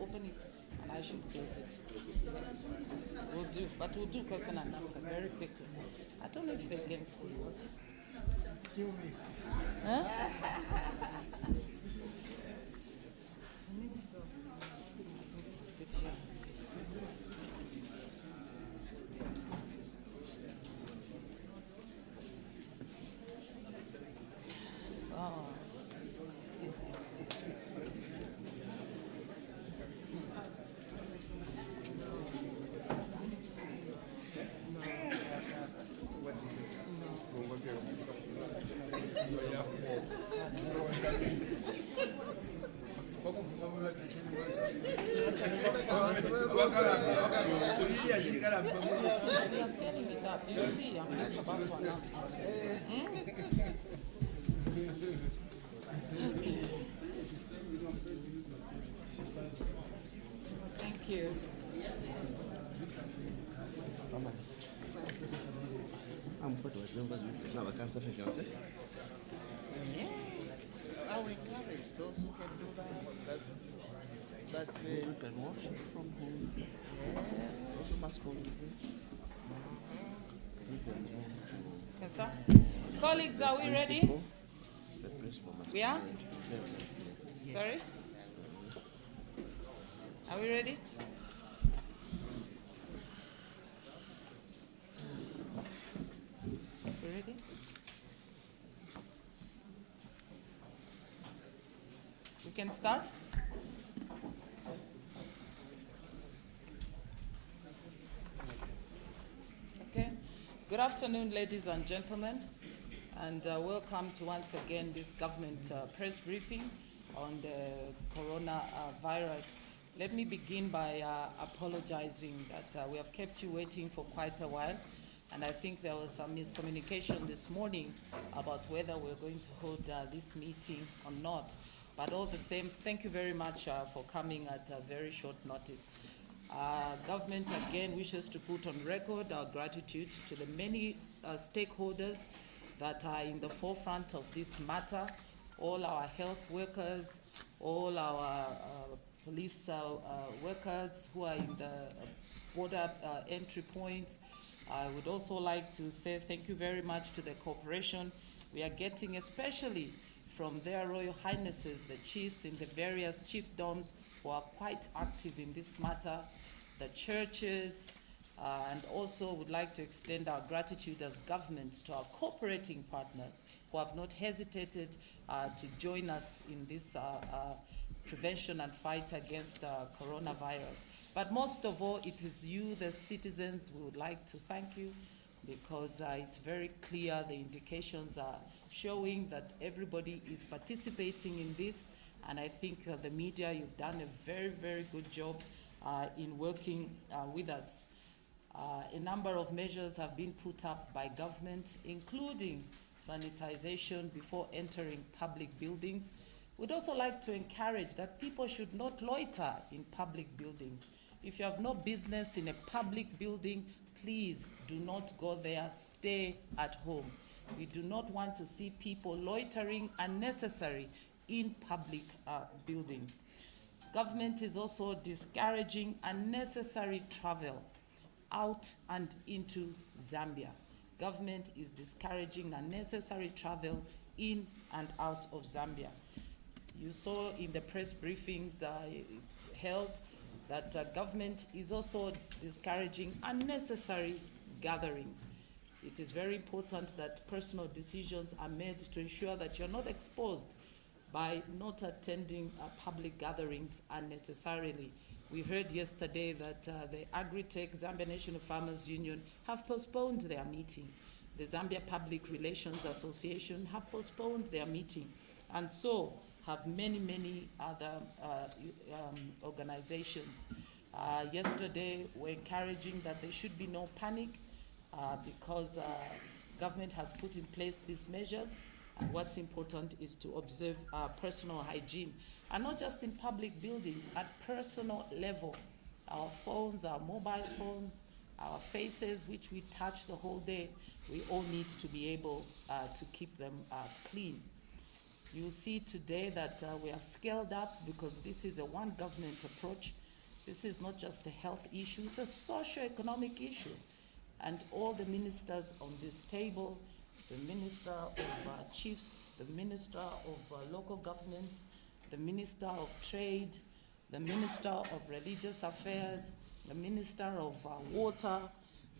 open it and I should close it. We'll do, but we'll do question and answer very quickly. I don't know if they can see. It's still me. Huh? Sit here. Oh. He was getting it up. You see, I'm just about to announce. Thank you. I will encourage those who can do that. That's very. You can worship from home. Yeah. Also must Can start? Colleagues, are we ready? We are? Sorry? Are we ready? We ready? We can start? Okay. Good afternoon, ladies and gentlemen, and welcome to once again this government press briefing on the coronavirus. Let me begin by apologizing that we have kept you waiting for quite a while, and I think there was some miscommunication this morning about whether we're going to hold this meeting or not. But all the same, thank you very much for coming at a very short notice. Government again wishes to put on record our gratitude to the many stakeholders that are in the forefront of this matter, all our health workers, all our police workers who are in the border entry points. I would also like to say thank you very much to the cooperation we are getting, especially from their Royal Highnesses, the chiefs in the various chiefdoms who are quite active in this matter, the churches, and also would like to extend our gratitude as governments to our cooperating partners who have not hesitated to join us in this prevention and fight against coronavirus. But most of all, it is you, the citizens, we would like to thank you because it's very clear the indications are showing that everybody is participating in this. And I think the media, you've done a very, very good job in working with us. A number of measures have been put up by government, including sanitization before entering public buildings. We'd also like to encourage that people should not loiter in public buildings. If you have no business in a public building, please do not go there, stay at home. We do not want to see people loitering unnecessary in public buildings. Government is also discouraging unnecessary travel out and into Zambia. Government is discouraging unnecessary travel in and out of Zambia. You saw in the press briefings held that government is also discouraging unnecessary gatherings. It is very important that personal decisions are made to ensure that you're not exposed by not attending public gatherings unnecessarily. We heard yesterday that the Agritech Zambia National Farmers Union have postponed their meeting. The Zambia Public Relations Association have postponed their meeting. And so have many, many other organizations. Yesterday, we're encouraging that there should be no panic because government has put in place these measures. And what's important is to observe personal hygiene. And not just in public buildings, at personal level. Our phones, our mobile phones, our faces, which we touch the whole day, we all need to be able to keep them clean. You'll see today that we have scaled up because this is a one government approach. This is not just a health issue, it's a socio-economic issue. And all the ministers on this table, the Minister of Chiefs, the Minister of Local Government, the Minister of Trade, the Minister of Religious Affairs, the Minister of Water,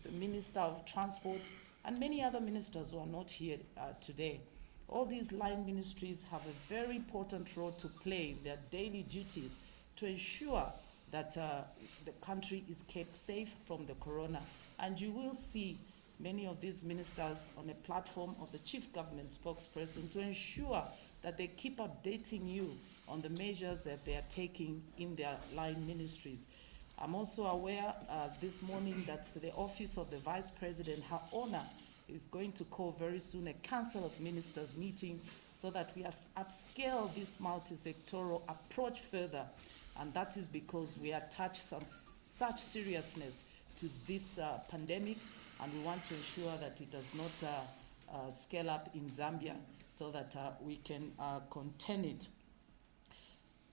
the Minister of Transport, and many other ministers who are not here today. All these line ministries have a very important role to play in their daily duties to ensure that the country is kept safe from the corona. And you will see many of these ministers on a platform of the chief government spokesperson to ensure that they keep updating you on the measures that they are taking in their line ministries. I'm also aware this morning that the Office of the Vice President, Her Honor, is going to call very soon a Council of Ministers meeting so that we upscale this multi-sectoral approach further. And that is because we attach such seriousness to this pandemic, and we want to ensure that it does not scale up in Zambia so that we can contain it.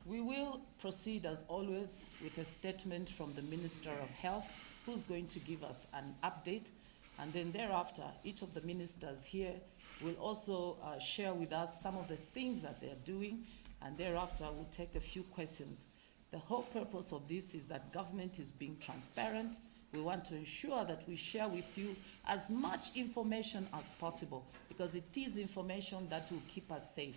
We will proceed, as always, with a statement from the Minister of Health, who's going to give us an update. And then thereafter, each of the ministers here will also share with us some of the things that they're doing, and thereafter we'll take a few questions. The whole purpose of this is that government is being transparent. We want to ensure that we share with you as much information as possible, because it is information that will keep us safe.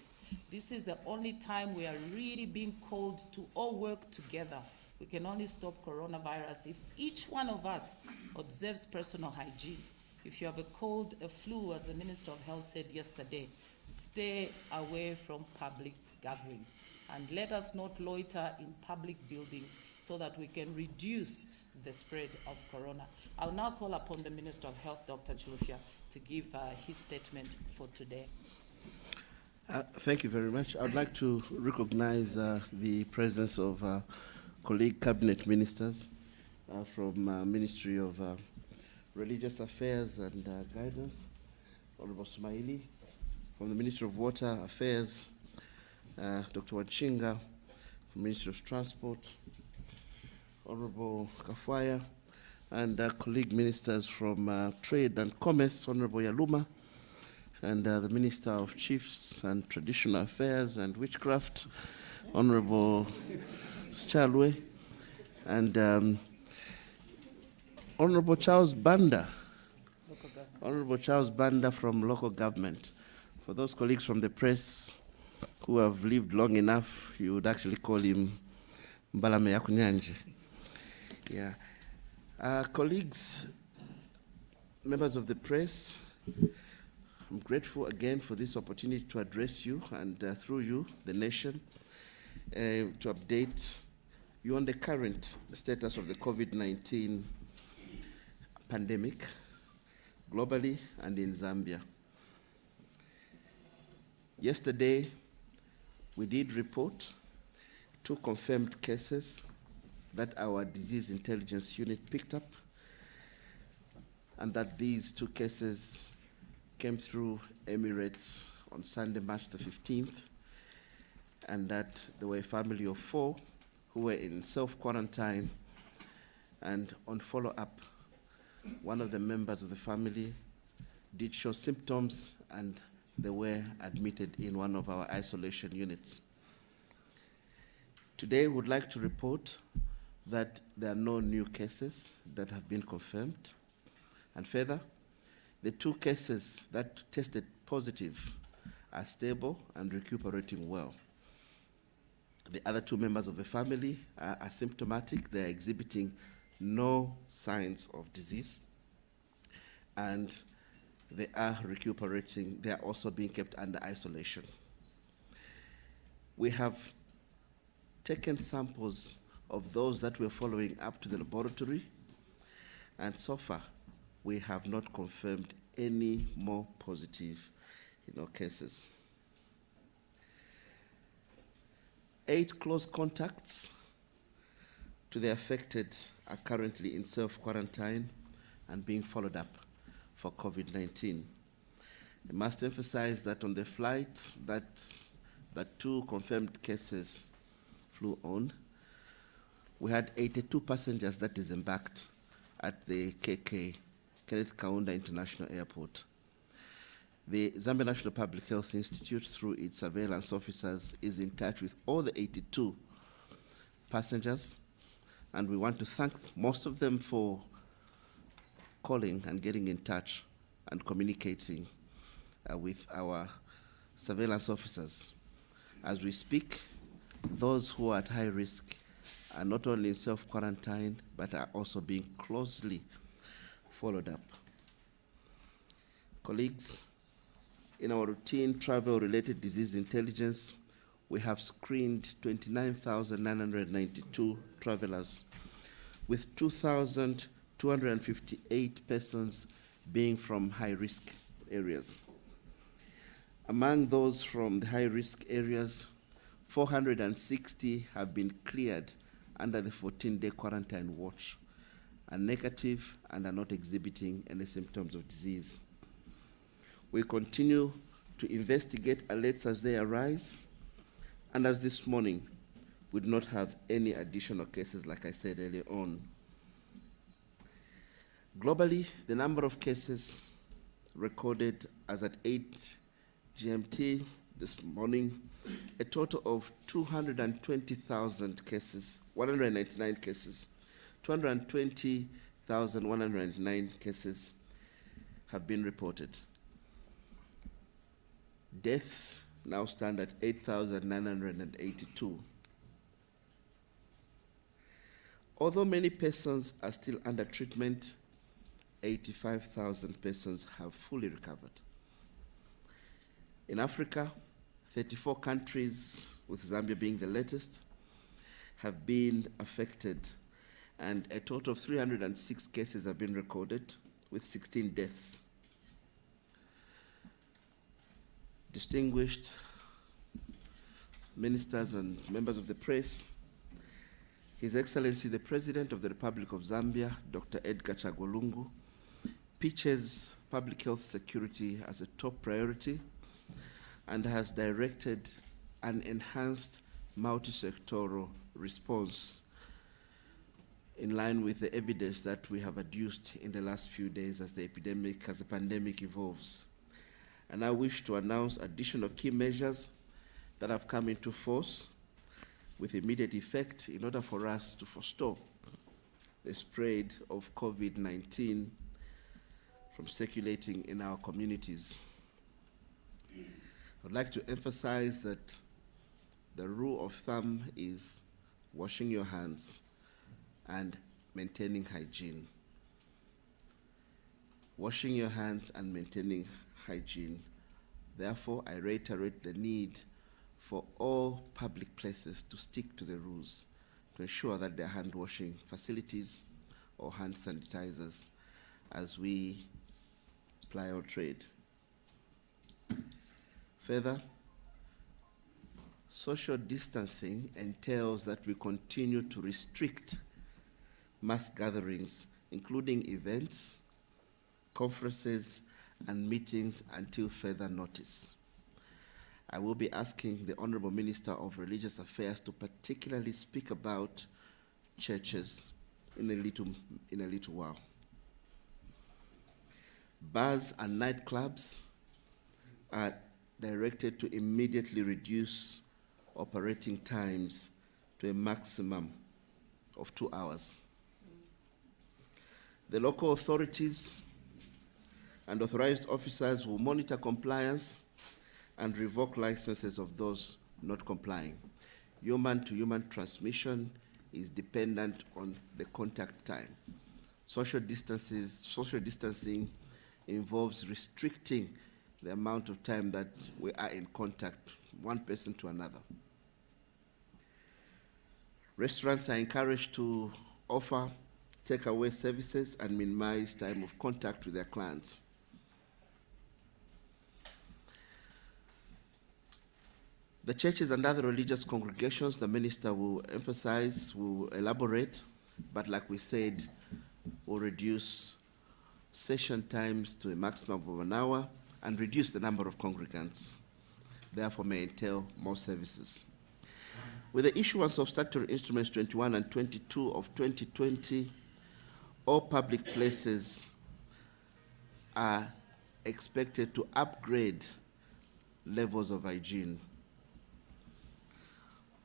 This is the only time we are really being called to all work together. We can only stop coronavirus if each one of us observes personal hygiene. If you have a cold, a flu, as the Minister of Health said yesterday, stay away from public gatherings. And let us not loiter in public buildings so that we can reduce the spread of corona. I'll now call upon the Minister of Health, Dr. Chilufya, to give his statement for today. Thank you very much. I'd like to recognize the presence of colleague cabinet ministers from Ministry of Religious Affairs and Guidance, Honorable Smaili, from the Ministry of Water Affairs, Dr. Wachinga, from Ministry of Transport, Honorable Kafwaya, and colleague ministers from Trade and Commerce, Honorable Yaluma, and the Minister of Chiefs and Traditional Affairs and Witchcraft, Honorable Schalwe, and Honorable Charles Banda, Honorable Charles Banda from local government. For those colleagues from the press who have lived long enough, you would actually call him Mbalame Yakunyanje. Yeah. Colleagues, members of the press, I'm grateful again for this opportunity to address you and through you, the nation, to update you on the current status of the COVID-19 pandemic globally and in Zambia. Yesterday, we did report 2 confirmed cases that our disease intelligence unit picked up, and that these 2 cases came through Emirates on Sunday, March the 15th, and that there were a family of 4 who were in self-quarantine, and on follow-up, one of the members of the family did show symptoms, and they were admitted in one of our isolation units. Today, we would like to report that there are no new cases that have been confirmed, and further, the 2 cases that tested positive are stable and recuperating well. The other 2 members of the family are asymptomatic. They are exhibiting no signs of disease, and they are recuperating. They are also being kept under isolation. We have taken samples of those that we're following up to the laboratory, and so far, we have not confirmed any more positive cases. 8 close contacts to the affected are currently in self-quarantine and being followed up for COVID-19. I must emphasize that on the flight that that 2 confirmed cases flew on. We had 82 passengers that disembarked at the KK, Kenneth Kaunda International Airport. The Zambia National Public Health Institute, through its surveillance officers, is in touch with all the 82 passengers, and we want to thank most of them for calling and getting in touch and communicating with our surveillance officers. As we speak, those who are at high risk are not only in self-quarantine, but are also being closely followed up. Colleagues, in our routine travel-related disease intelligence, we have screened 29,992 travelers, with 2,258 persons being from high-risk areas. Among those from the high-risk areas, 460 have been cleared under the 14-day quarantine watch, are negative and are not exhibiting any symptoms of disease. We continue to investigate alerts as they arise, and as this morning, we do not have any additional cases, like I said earlier on. Globally, the number of cases recorded as at 8 GMT this morning, a total of 220,000 cases, 199 cases, 220,109 cases have been reported. Deaths now stand at 8,982. Although many persons are still under treatment, 85,000 persons have fully recovered. In Africa, 34 countries, with Zambia being the latest, have been affected, and a total of 306 cases have been recorded, with 16 deaths. Distinguished ministers and members of the press, His Excellency the President of the Republic of Zambia, Dr. Edgar Chagwa Lungu, pitches public health security as a top priority and has directed an enhanced multi-sectoral response in line with the evidence that we have adduced in the last few days as the pandemic evolves. And I wish to announce additional key measures that have come into force with immediate effect in order for us to forestall the spread of COVID-19 from circulating in our communities. I'd like to emphasize that the rule of thumb is washing your hands and maintaining hygiene. Washing your hands and maintaining hygiene. Therefore, I reiterate the need for all public places to stick to the rules to ensure that there are hand washing facilities or hand sanitizers as we ply our trade. Further, social distancing entails that we continue to restrict mass gatherings, including events, conferences, and meetings until further notice. I will be asking the Honorable Minister of Religious Affairs to particularly speak about churches in a little while. Bars and nightclubs are directed to immediately reduce operating times to a maximum of 2 hours. The local authorities and authorized officers will monitor compliance and revoke licenses of those not complying. Human-to-human transmission is dependent on the contact time. Social distancing involves restricting the amount of time that we are in contact, one person to another. Restaurants are encouraged to offer takeaway services and minimize time of contact with their clients. The churches and other religious congregations, the minister will emphasize, will elaborate, but like we said, will reduce session times to a maximum of 1 hour and reduce the number of congregants. therefore may entail more services. With the issuance of Statutory Instruments 21 and 22 of 2020, all public places are expected to upgrade levels of hygiene.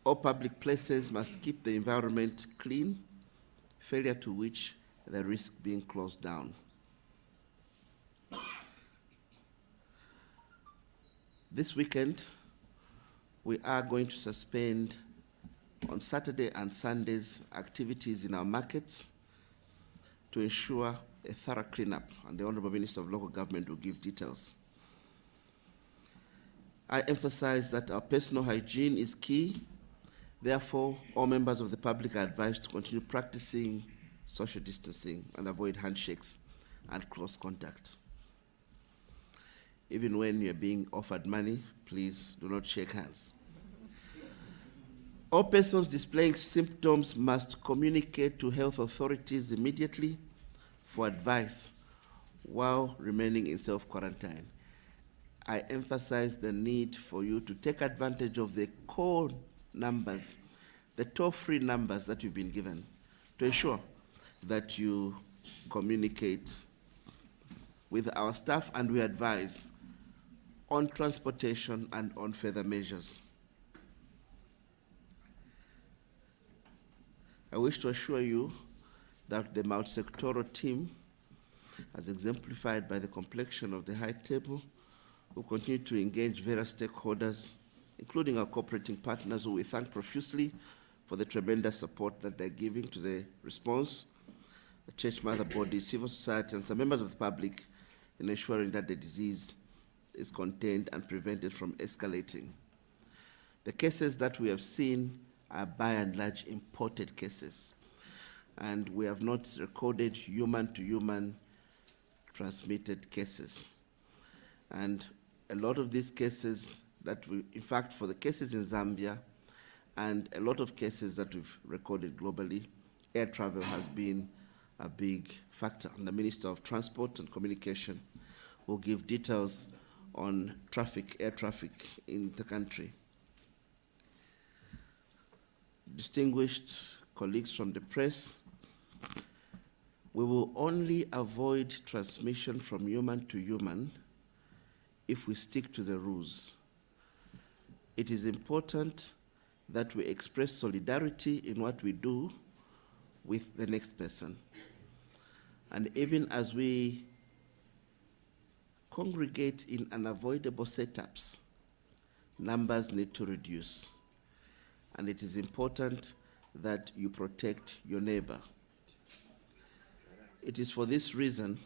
All public places must keep the environment clean, failure to which they risk being closed down. This weekend, we are going to suspend on Saturday and Sundays activities in our markets to ensure a thorough cleanup, and the Honorable Minister of Local Government will give details. I emphasize that our personal hygiene is key. Therefore, all members of the public are advised to continue practicing social distancing and avoid handshakes and close contact. Even when you're being offered money, please do not shake hands. All persons displaying symptoms must communicate to health authorities immediately for advice while remaining in self-quarantine. I emphasize the need for you to take advantage of the call numbers, the toll-free numbers that you've been given, to ensure that you communicate with our staff, and we advise on transportation and on further measures. I wish to assure you that the multi-sectoral team, as exemplified by the complexion of the high table, will continue to engage various stakeholders, including our cooperating partners, who we thank profusely for the tremendous support that they're giving to the response, the church mother bodies, civil society, and some members of the public in ensuring that the disease is contained and prevented from escalating. The cases that we have seen are by and large imported cases, and we have not recorded human-to-human transmitted cases. And a lot of these cases that we, in fact, for the cases in Zambia and a lot of cases that we've recorded globally, air travel has been a big factor. And the Minister of Transport and Communication will give details on traffic, air traffic in the country. Distinguished colleagues from the press, we will only avoid transmission from human to human if we stick to the rules. It is important that we express solidarity in what we do with the next person. And even as we congregate in unavoidable setups, numbers need to reduce. And it is important that you protect your neighbor. It is for this reason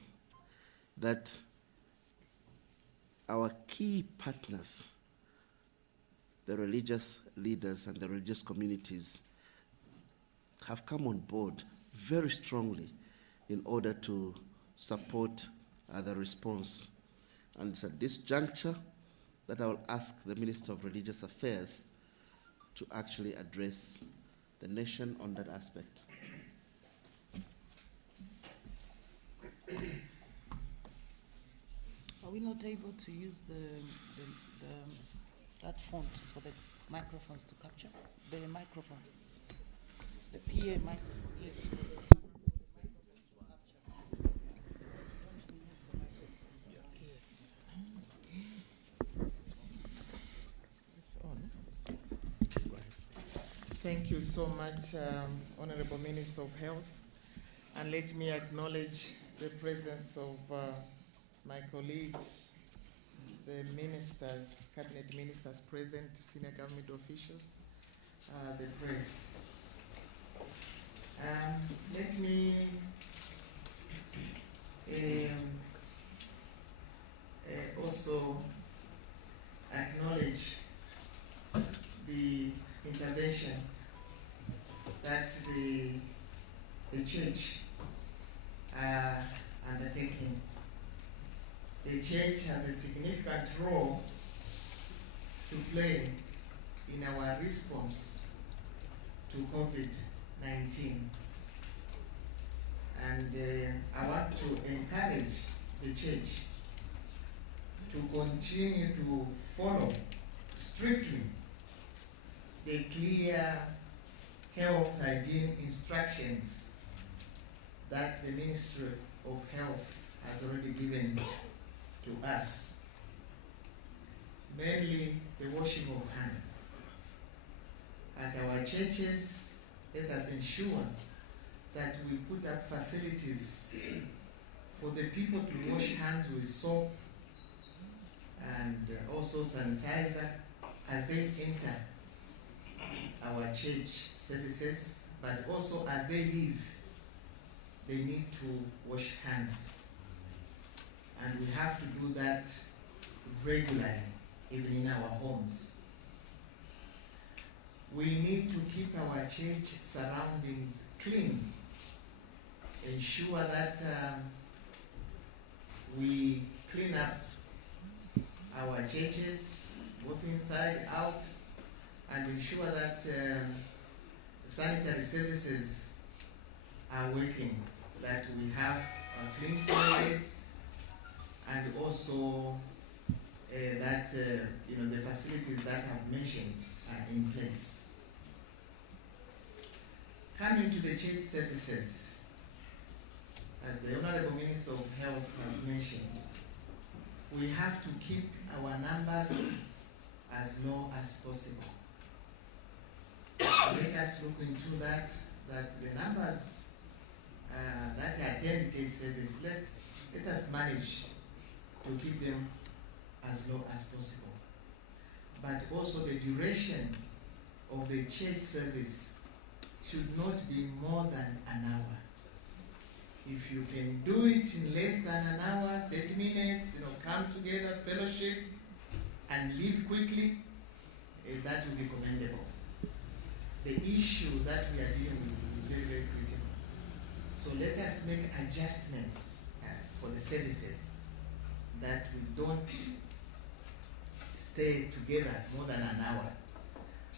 that our key partners, the religious leaders and the religious communities, have come on board very strongly in order to support the response. And it's at this juncture that I will ask the Minister of Religious Affairs to actually address the nation on that aspect. Are we not able to use that font for the microphones to capture? The microphone. The PA microphone, yes. Yes. It's on. Go ahead. Thank you so much, Honorable Minister of Health. And let me acknowledge the presence of my colleagues, the ministers, cabinet ministers present, senior government officials, the press. Let me also acknowledge the intervention that the church are undertaking. The church has a significant role to play in our response to COVID-19. And I want to encourage the church to continue to follow strictly the clear health hygiene instructions that the Ministry of Health has already given to us. Mainly the washing of hands. At our churches, let us ensure that we put up facilities for the people to wash hands with soap and also sanitizer as they enter our church services, but also as they leave, they need to wash hands. And we have to do that regularly, even in our homes. We need to keep our church surroundings clean. Ensure that we clean up our churches, both inside, out, and ensure that sanitary services are working, that we have clean toilets, and also that the facilities that I've mentioned are in place. Coming to the church services, as the Honorable Minister of Health has mentioned, we have to keep our numbers as low as possible. Let us look into that the numbers that attend church service, let us manage to keep them as low as possible. But also the duration of the church service should not be more than an hour. If you can do it in less than an hour, 30 minutes, come together, fellowship, and leave quickly, that will be commendable. The issue that we are dealing with is very, very critical. So let us make adjustments for the services, that we don't stay together more than an hour.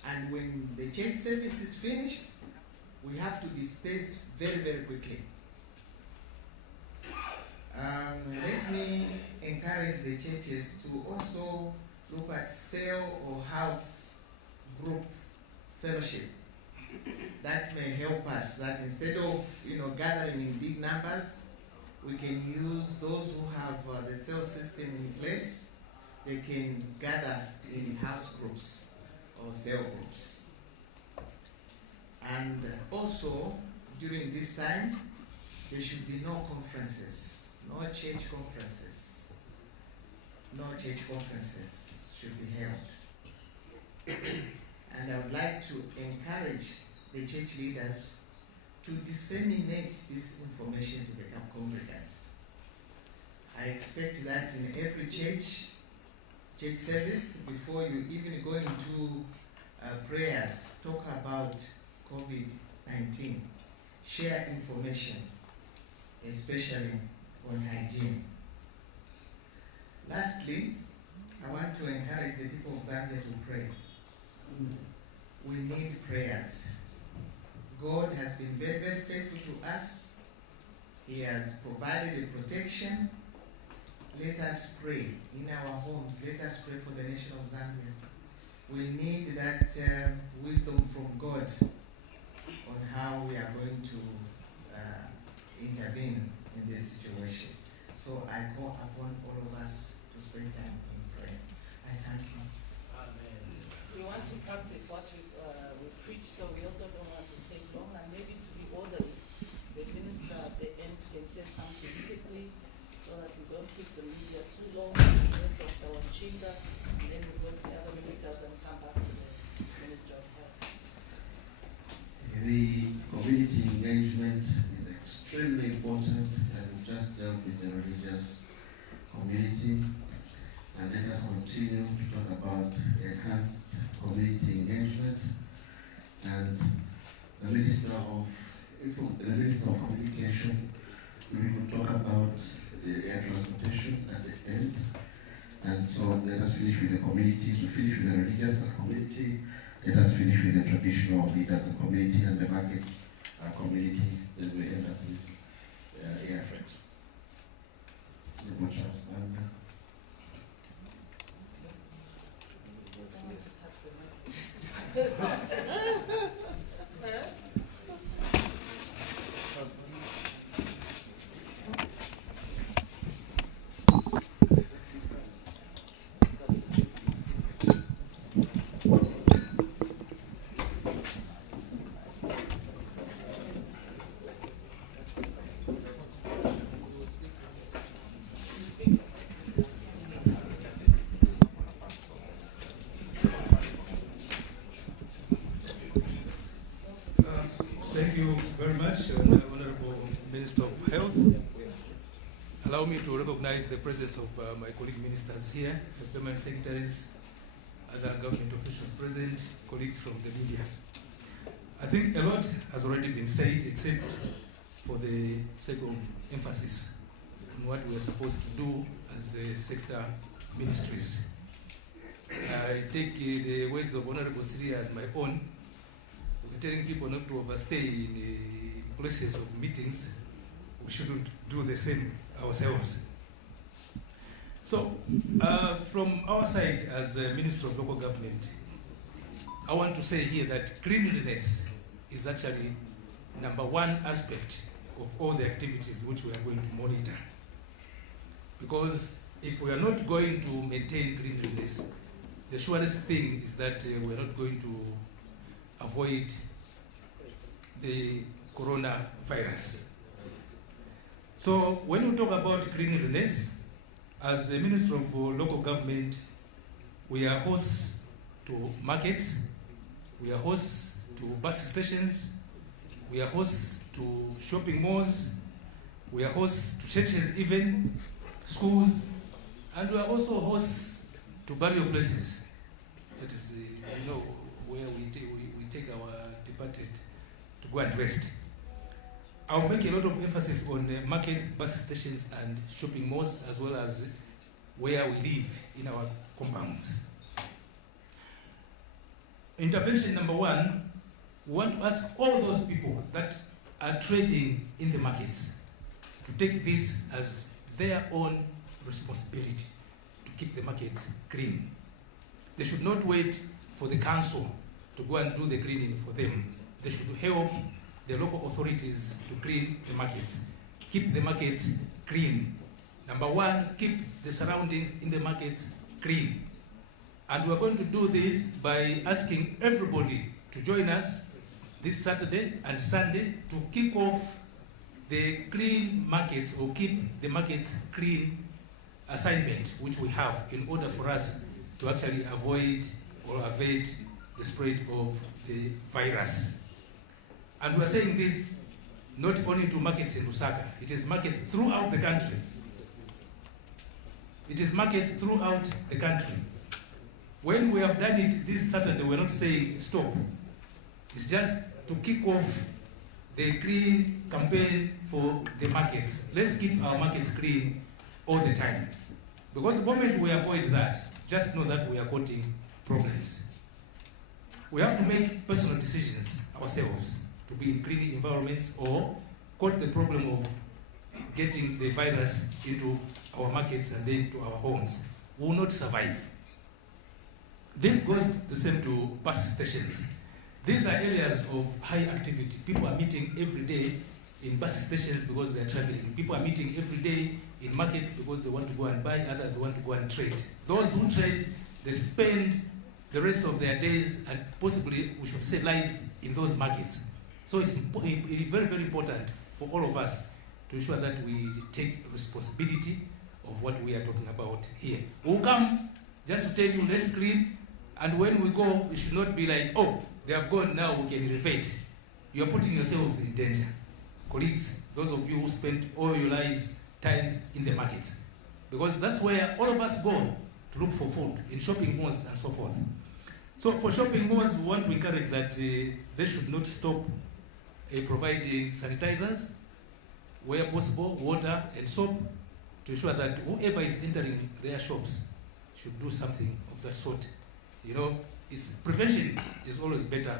And when the church service is finished, we have to disperse very, very quickly. Let me encourage the churches to also look at cell or house group fellowship. That may help us, that instead of gathering in big numbers, we can use those who have the cell system in place. They can gather in house groups or cell groups. And also, during this time, there should be no conferences, no church conferences. No church conferences should be held. And I would like to encourage the church leaders to disseminate this information to the congregants. I expect that in every church service, before you even go into prayers, talk about COVID-19. Share information, especially on hygiene. Lastly, I want to encourage the people of Zambia to pray. We need prayers. God has been very, very faithful to us. He has provided a protection. Let us pray in our homes. Let us pray for the nation of Zambia. We need that wisdom from God on how we are going to intervene in this situation. So I call upon all of us to spend time in prayer. I thank you. Amen. We want to practice what we preach, so we also don't want to take long, and maybe to be orderly. The minister at the end can say something quickly so that we don't keep the media too long. We go to Dr. Wachinda, and then we go to the other ministers and come back to the Minister of Health. The community engagement is extremely important, and we just dealt with the religious community. And let us continue to talk about enhanced community engagement. And the Minister of Communication, we will talk about the air transportation at the end. And so let us finish with the communities. We finish with the religious community. Let us finish with the traditional leaders of community and the market community. Then we end up with air freight. of Health. Allow me to recognize the presence of my colleague ministers here, permanent secretaries, other government officials present, colleagues from the media. I think a lot has already been said, except for the sake of emphasis on what we are supposed to do as sector ministries. I take the words of Honorable Siri as my own. We're telling people not to overstay in places of meetings. We shouldn't do the same ourselves. So, from our side as Minister of Local Government, I want to say here that cleanliness is actually #1 aspect of all the activities which we are going to monitor. Because if we are not going to maintain cleanliness, the surest thing is that we are not going to avoid the coronavirus. So when we talk about cleanliness, as a Minister of Local Government, we are hosts to markets, we are hosts to bus stations, we are hosts to shopping malls, we are hosts to churches even, schools, and we are also hosts to burial places. That is, where we take our departed to go and rest. I'll make a lot of emphasis on markets, bus stations, and shopping malls, as well as where we live in our compounds. Intervention #1, we want to ask all those people that are trading in the markets to take this as their own responsibility to keep the markets clean. They should not wait for the council to go and do the cleaning for them. They should help the local authorities to clean the markets. Keep the markets clean. #1, keep the surroundings in the markets clean. And we're going to do this by asking everybody to join us this Saturday and Sunday to kick off the clean markets, or keep the markets clean assignment, which we have in order for us to actually avoid or evade the spread of the virus. And we are saying this not only to markets in Lusaka, it is markets throughout the country. It is markets throughout the country. When we have done it this Saturday, we're not saying stop. It's just to kick off the clean campaign for the markets. Let's keep our markets clean all the time. Because the moment we avoid that, just know that we are causing problems. We have to make personal decisions ourselves to be in clean environments, or caught the problem of getting the virus into our markets and then to our homes. We will not survive. This goes the same to bus stations. These are areas of high activity. People are meeting every day in bus stations because they are traveling. People are meeting every day in markets because they want to go and buy, others want to go and trade. Those who trade, they spend the rest of their days and possibly, we should say, lives in those markets. So it's very, very important for all of us to ensure that we take responsibility of what we are talking about here. We'll come just to tell you, let's clean, and when we go, it should not be like, oh, they have gone, now we can revert. You're putting yourselves in danger. Colleagues, those of you who spend all your lives, times in the markets, because that's where all of us go to look for food, in shopping malls and so forth. So for shopping malls, we want to encourage that they should not stop providing sanitizers, where possible, water and soap, to ensure that whoever is entering their shops should do something of that sort. Prevention is always better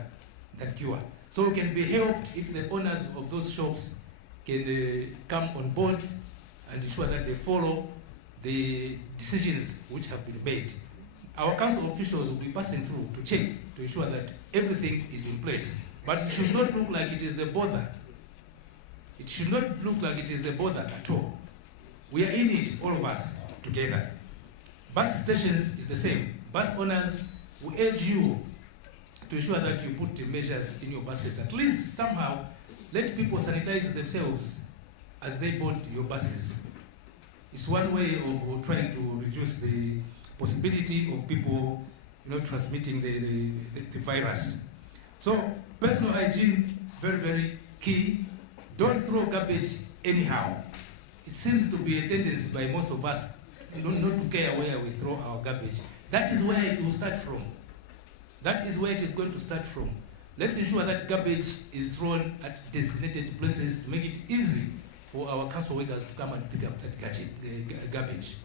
than cure. So we can be helped if the owners of those shops can come on board and ensure that they follow the decisions which have been made. Our council officials will be passing through to check, to ensure that everything is in place. But it should not look like it is the bother. It should not look like it is the bother at all. We are in it, all of us, together. Bus stations is the same. Bus owners, we urge you to ensure that you put measures in your buses. At least somehow, let people sanitize themselves as they board your buses. It's one way of trying to reduce the possibility of people, transmitting the virus. So personal hygiene, very, very key. Don't throw garbage anyhow. It seems to be a tendency by most of us not to care where we throw our garbage. That is where it will start from. That is where it is going to start from. Let's ensure that garbage is thrown at designated places to make it easy for our council workers to come and pick up that garbage.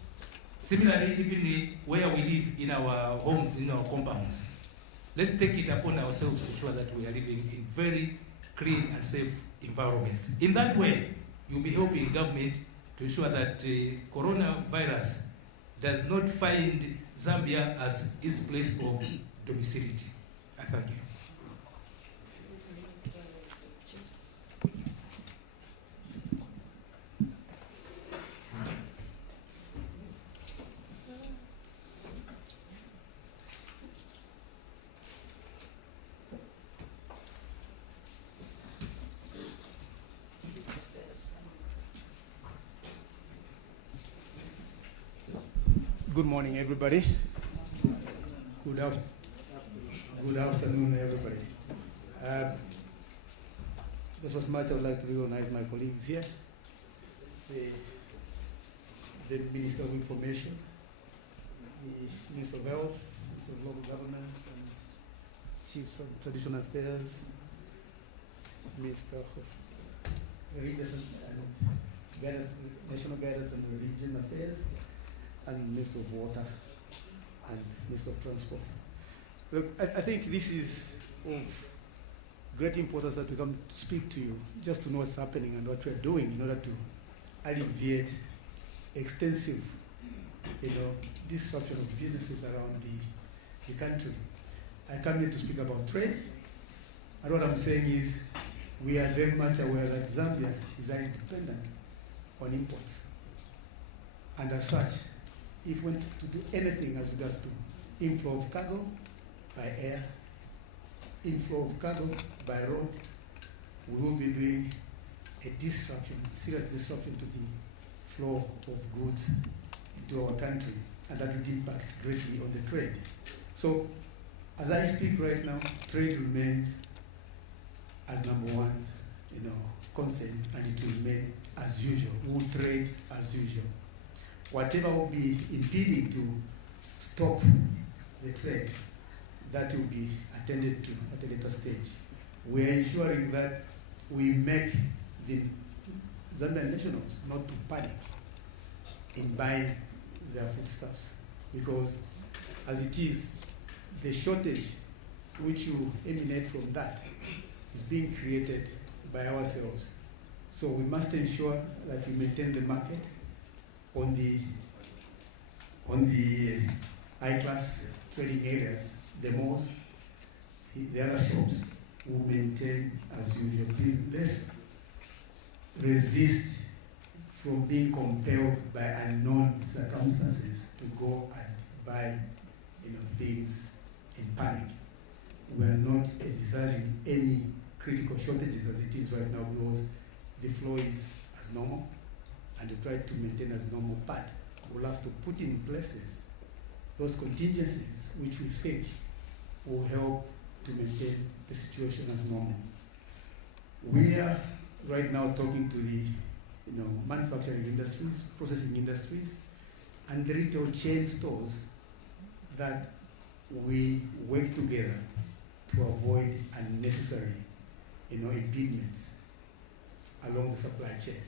Similarly, even where we live in our homes, in our compounds, let's take it upon ourselves to ensure that we are living in very clean and safe environments. In that way, you'll be helping government to ensure that coronavirus does not find Zambia as its place of domicility. I thank you. Good morning, everybody. Good afternoon, everybody. Just as much I would like to recognize my colleagues here, the Minister of Information, the Minister of Health, Minister of Local Government, and Chiefs of Traditional Affairs, Minister of Religious and Guidance, National Guidance and Religion Affairs, and Minister of Water and Minister of Transport. Look, I think this is of great importance that we come to speak to you, just to know what's happening and what we're doing in order to alleviate extensive, disruption of businesses around the country. I come here to speak about trade, and what I'm saying is we are very much aware that Zambia is very dependent on imports. And as such, if we want to do anything as regards to inflow of cargo by air, inflow of cargo by road, we will be doing a disruption, serious disruption to the flow of goods into our country, and that will impact greatly on the trade. So, as I speak right now, trade remains as number one, concern, and it will remain as usual. We will trade as usual. Whatever will be impeding to stop the trade, that will be attended to at a later stage. We are ensuring that we make the Zambian nationals not to panic in buying their foodstuffs, because as it is, the shortage which you emanate from that is being created by ourselves. So we must ensure that we maintain the market on the high-class trading areas. The malls, the other shops will maintain as usual. Please, let's resist from being compelled by unknown circumstances to go and buy, things in panic. We are not envisaging any critical shortages as it is right now, because the flow is as normal, and we try to maintain as normal, but we'll have to put in places those contingencies which we think will help to maintain the situation as normal. We are right now talking to the manufacturing industries, processing industries, and the retail chain stores that we work together to avoid unnecessary impediments along the supply chain.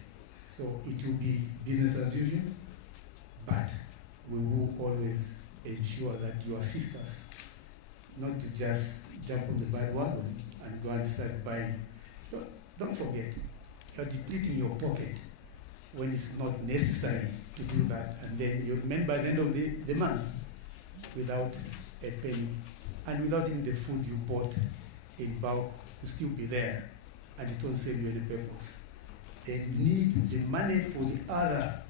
So it will be business as usual, but we will always ensure that you assist us not to just jump on the bandwagon and go and start buying. Don't forget, you're depleting your pocket when it's not necessary to do that, and then you remain by the end of the month without a penny, and without even the food you bought in bulk will still be there, and it won't serve you any purpose. They need the money for the other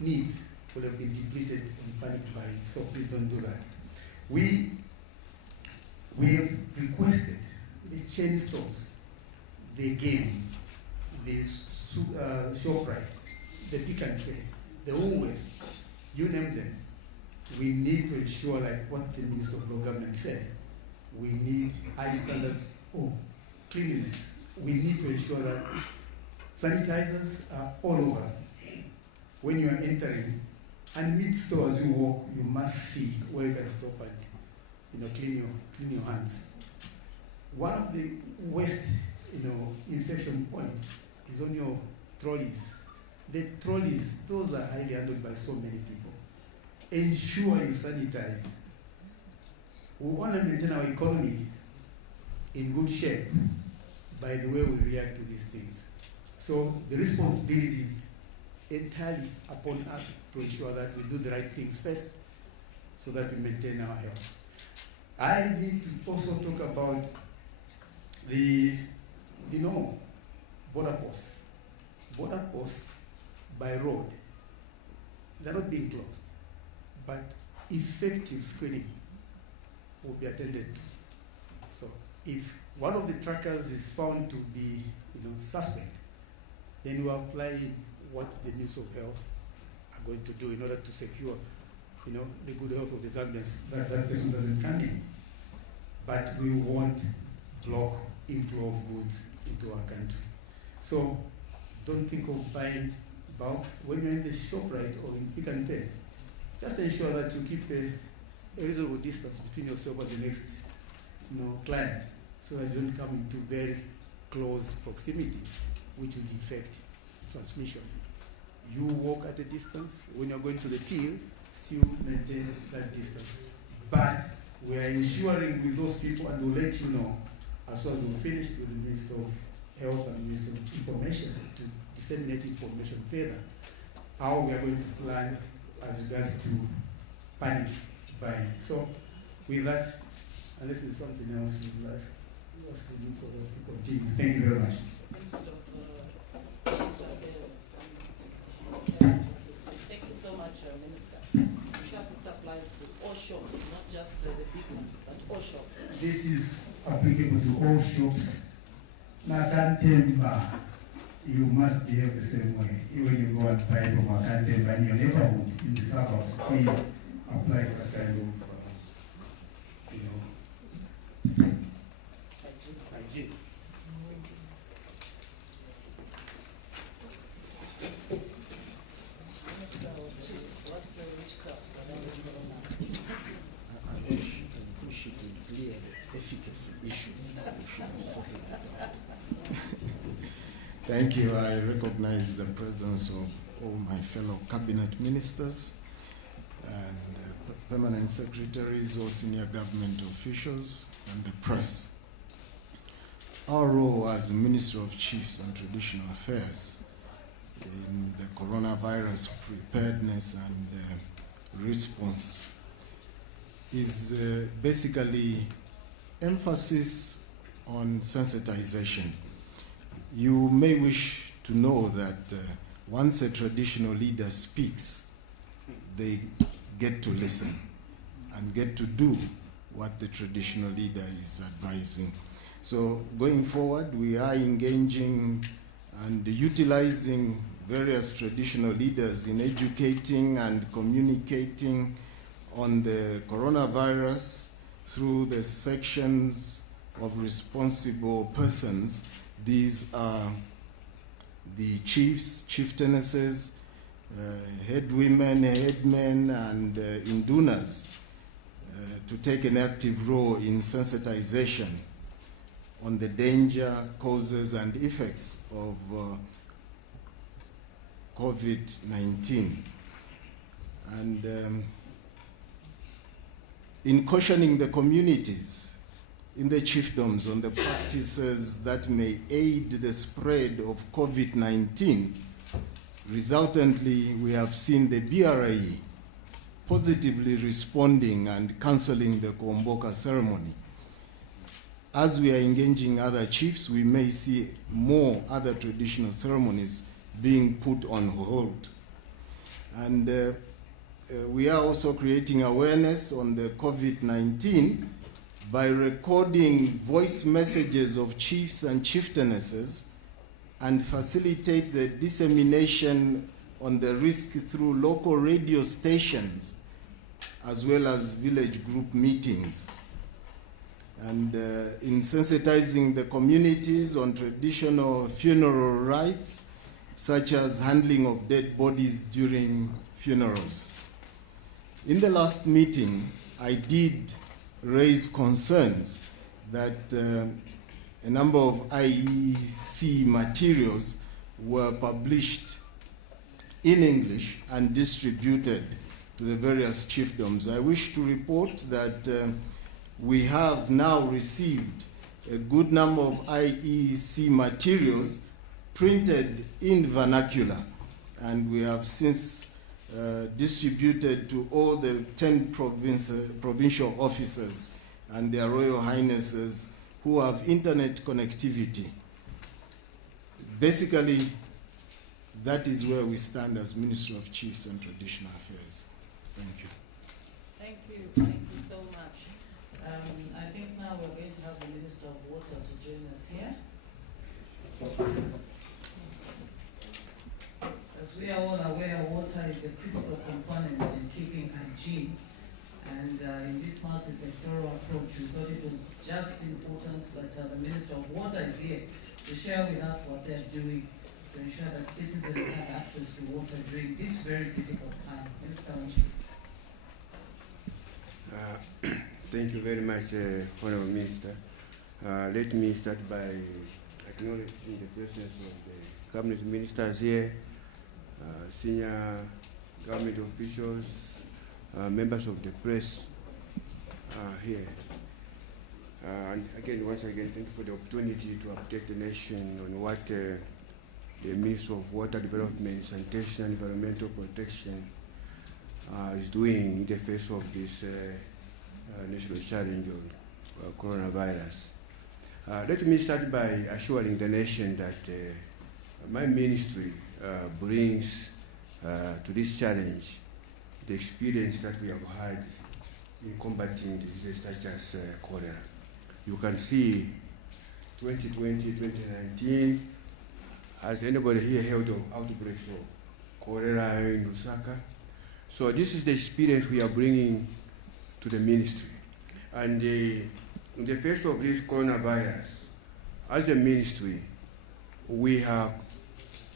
needs will have been depleted in panic buying, so please don't do that. We have requested the chain stores, the Game, the ShopRite, the Pick and Pay, the Woolworth, you name them. We need to ensure, like what the Minister of Local Government said, we need high standards of cleanliness. We need to ensure that Sanitizers are all over. When you are entering, and mid store as you walk, you must see where you can stop and clean your hands. One of the worst infection points is on your trolleys. The trolleys, those are highly handled by so many people. Ensure you sanitize. We want to maintain our economy in good shape by the way we react to these things. So the responsibility is entirely upon us to ensure that we do the right things first so that we maintain our health. I need to also talk about the border posts. Border posts by road, they're not being closed, but effective screening will be attended to. So if one of the trackers is found to be suspect, then we apply what the Ministry of Health are going to do in order to secure the good health of the Zambians, that person doesn't come in. But we won't block inflow of goods into our country. So don't think of buying bulk. When you're in the ShopRite or in Pick and Pay, just ensure that you keep a reasonable distance between yourself and the next client, so that you don't come into very close proximity, which will affect transmission. You walk at a distance. When you're going to the till, still maintain that distance. But we are ensuring with those people, and we'll let you know as soon as we're finished with the Minister of Health and Minister of Information to disseminate information further, how we are going to plan as regards to panic buying. So with that, unless there's something else you'd like us to do, so as to continue. Thank you very much. Minister of Chiefs Affairs is coming to. Thank you so much, Minister. I'm sure this applies to all shops, not just the big ones, but all shops. This is applicable to all shops. Makantemba, you must behave the same way. Even you go and buy from Makantemba in your neighborhood, in the suburbs, please apply such kind of, hygiene. Minister of Chiefs, what's the witchcraft around the corona? I wish it would clear the efficacy issues. We should have sorted that out. Thank you. I recognize the presence of all my fellow cabinet ministers and permanent secretaries or senior government officials and the press. Our role as Minister of Chiefs and Traditional Affairs in the coronavirus preparedness and response is basically emphasis on sensitization. You may wish to know that once a traditional leader speaks, they get to listen and get to do what the traditional leader is advising. So going forward, we are engaging and utilizing various traditional leaders in educating and communicating on the coronavirus through the sections of responsible persons. These are the chiefs, chieftainesses, head women, headmen, and indunas to take an active role in sensitization on the danger, causes, and effects of COVID-19. And in cautioning the communities in the chiefdoms on the practices that may aid the spread of COVID-19, resultantly, we have seen the BRI positively responding and cancelling the Kuomboka ceremony. As we are engaging other chiefs, we may see more other traditional ceremonies being put on hold. And we are also creating awareness on the COVID-19 by recording voice messages of chiefs and chieftainesses and facilitate the dissemination on the risk through local radio stations as well as village group meetings. And in sensitizing the communities on traditional funeral rites, such as handling of dead bodies during funerals. In the last meeting, I did raise concerns that a number of IEC materials were published in English and distributed to the various chiefdoms. I wish to report that we have now received a good number of IEC materials printed in vernacular, and we have since distributed to all the 10 provincial officers and their Royal Highnesses who have internet connectivity. Basically, that is where we stand as Ministry of Chiefs and Traditional Affairs. Thank you. Thank you so much. I think now we're going to have the Minister of Water to join us here. As we are all aware, water is a critical component in keeping hygiene. And in this multi-sectoral approach, we thought it was just important that the Minister of Water is here to share with us what they're doing to ensure that citizens have access to water during this very difficult time. Minister Wanjiru. Thank you very much, Honorable Minister. Let me start by acknowledging the presence of the cabinet ministers here, senior government officials, members of the press here. And again, once again, thank you for the opportunity to update the nation on what the Ministry of Water Development, Sanitation and Environmental Protection is doing in the face of this national challenge of coronavirus. Let me start by assuring the nation that my ministry brings to this challenge the experience that we have had in combating diseases such as cholera. You can see 2020, 2019, has anybody here held of outbreaks of cholera in Lusaka? So this is the experience we are bringing to the ministry. And in the face of this coronavirus, as a ministry, we are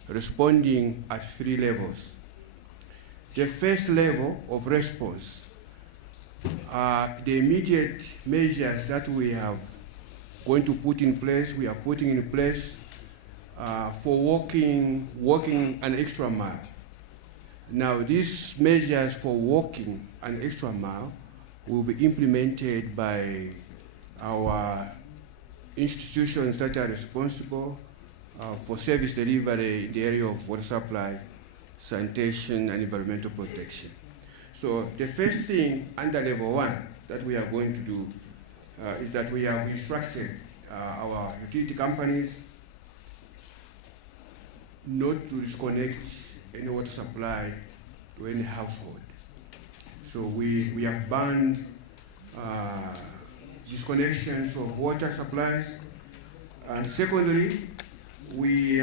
responding at 3 levels. The first level of response are the immediate measures that we are going to put in place, we are putting in place for walking an extra mile. Now, these measures for walking an extra mile will be implemented by our institutions that are responsible for service delivery in the area of water supply, sanitation, and environmental protection. So the first thing under level 1 that we are going to do is that we have instructed our utility companies not to disconnect any water supply to any household. So we have banned disconnections of water supplies. And secondly, we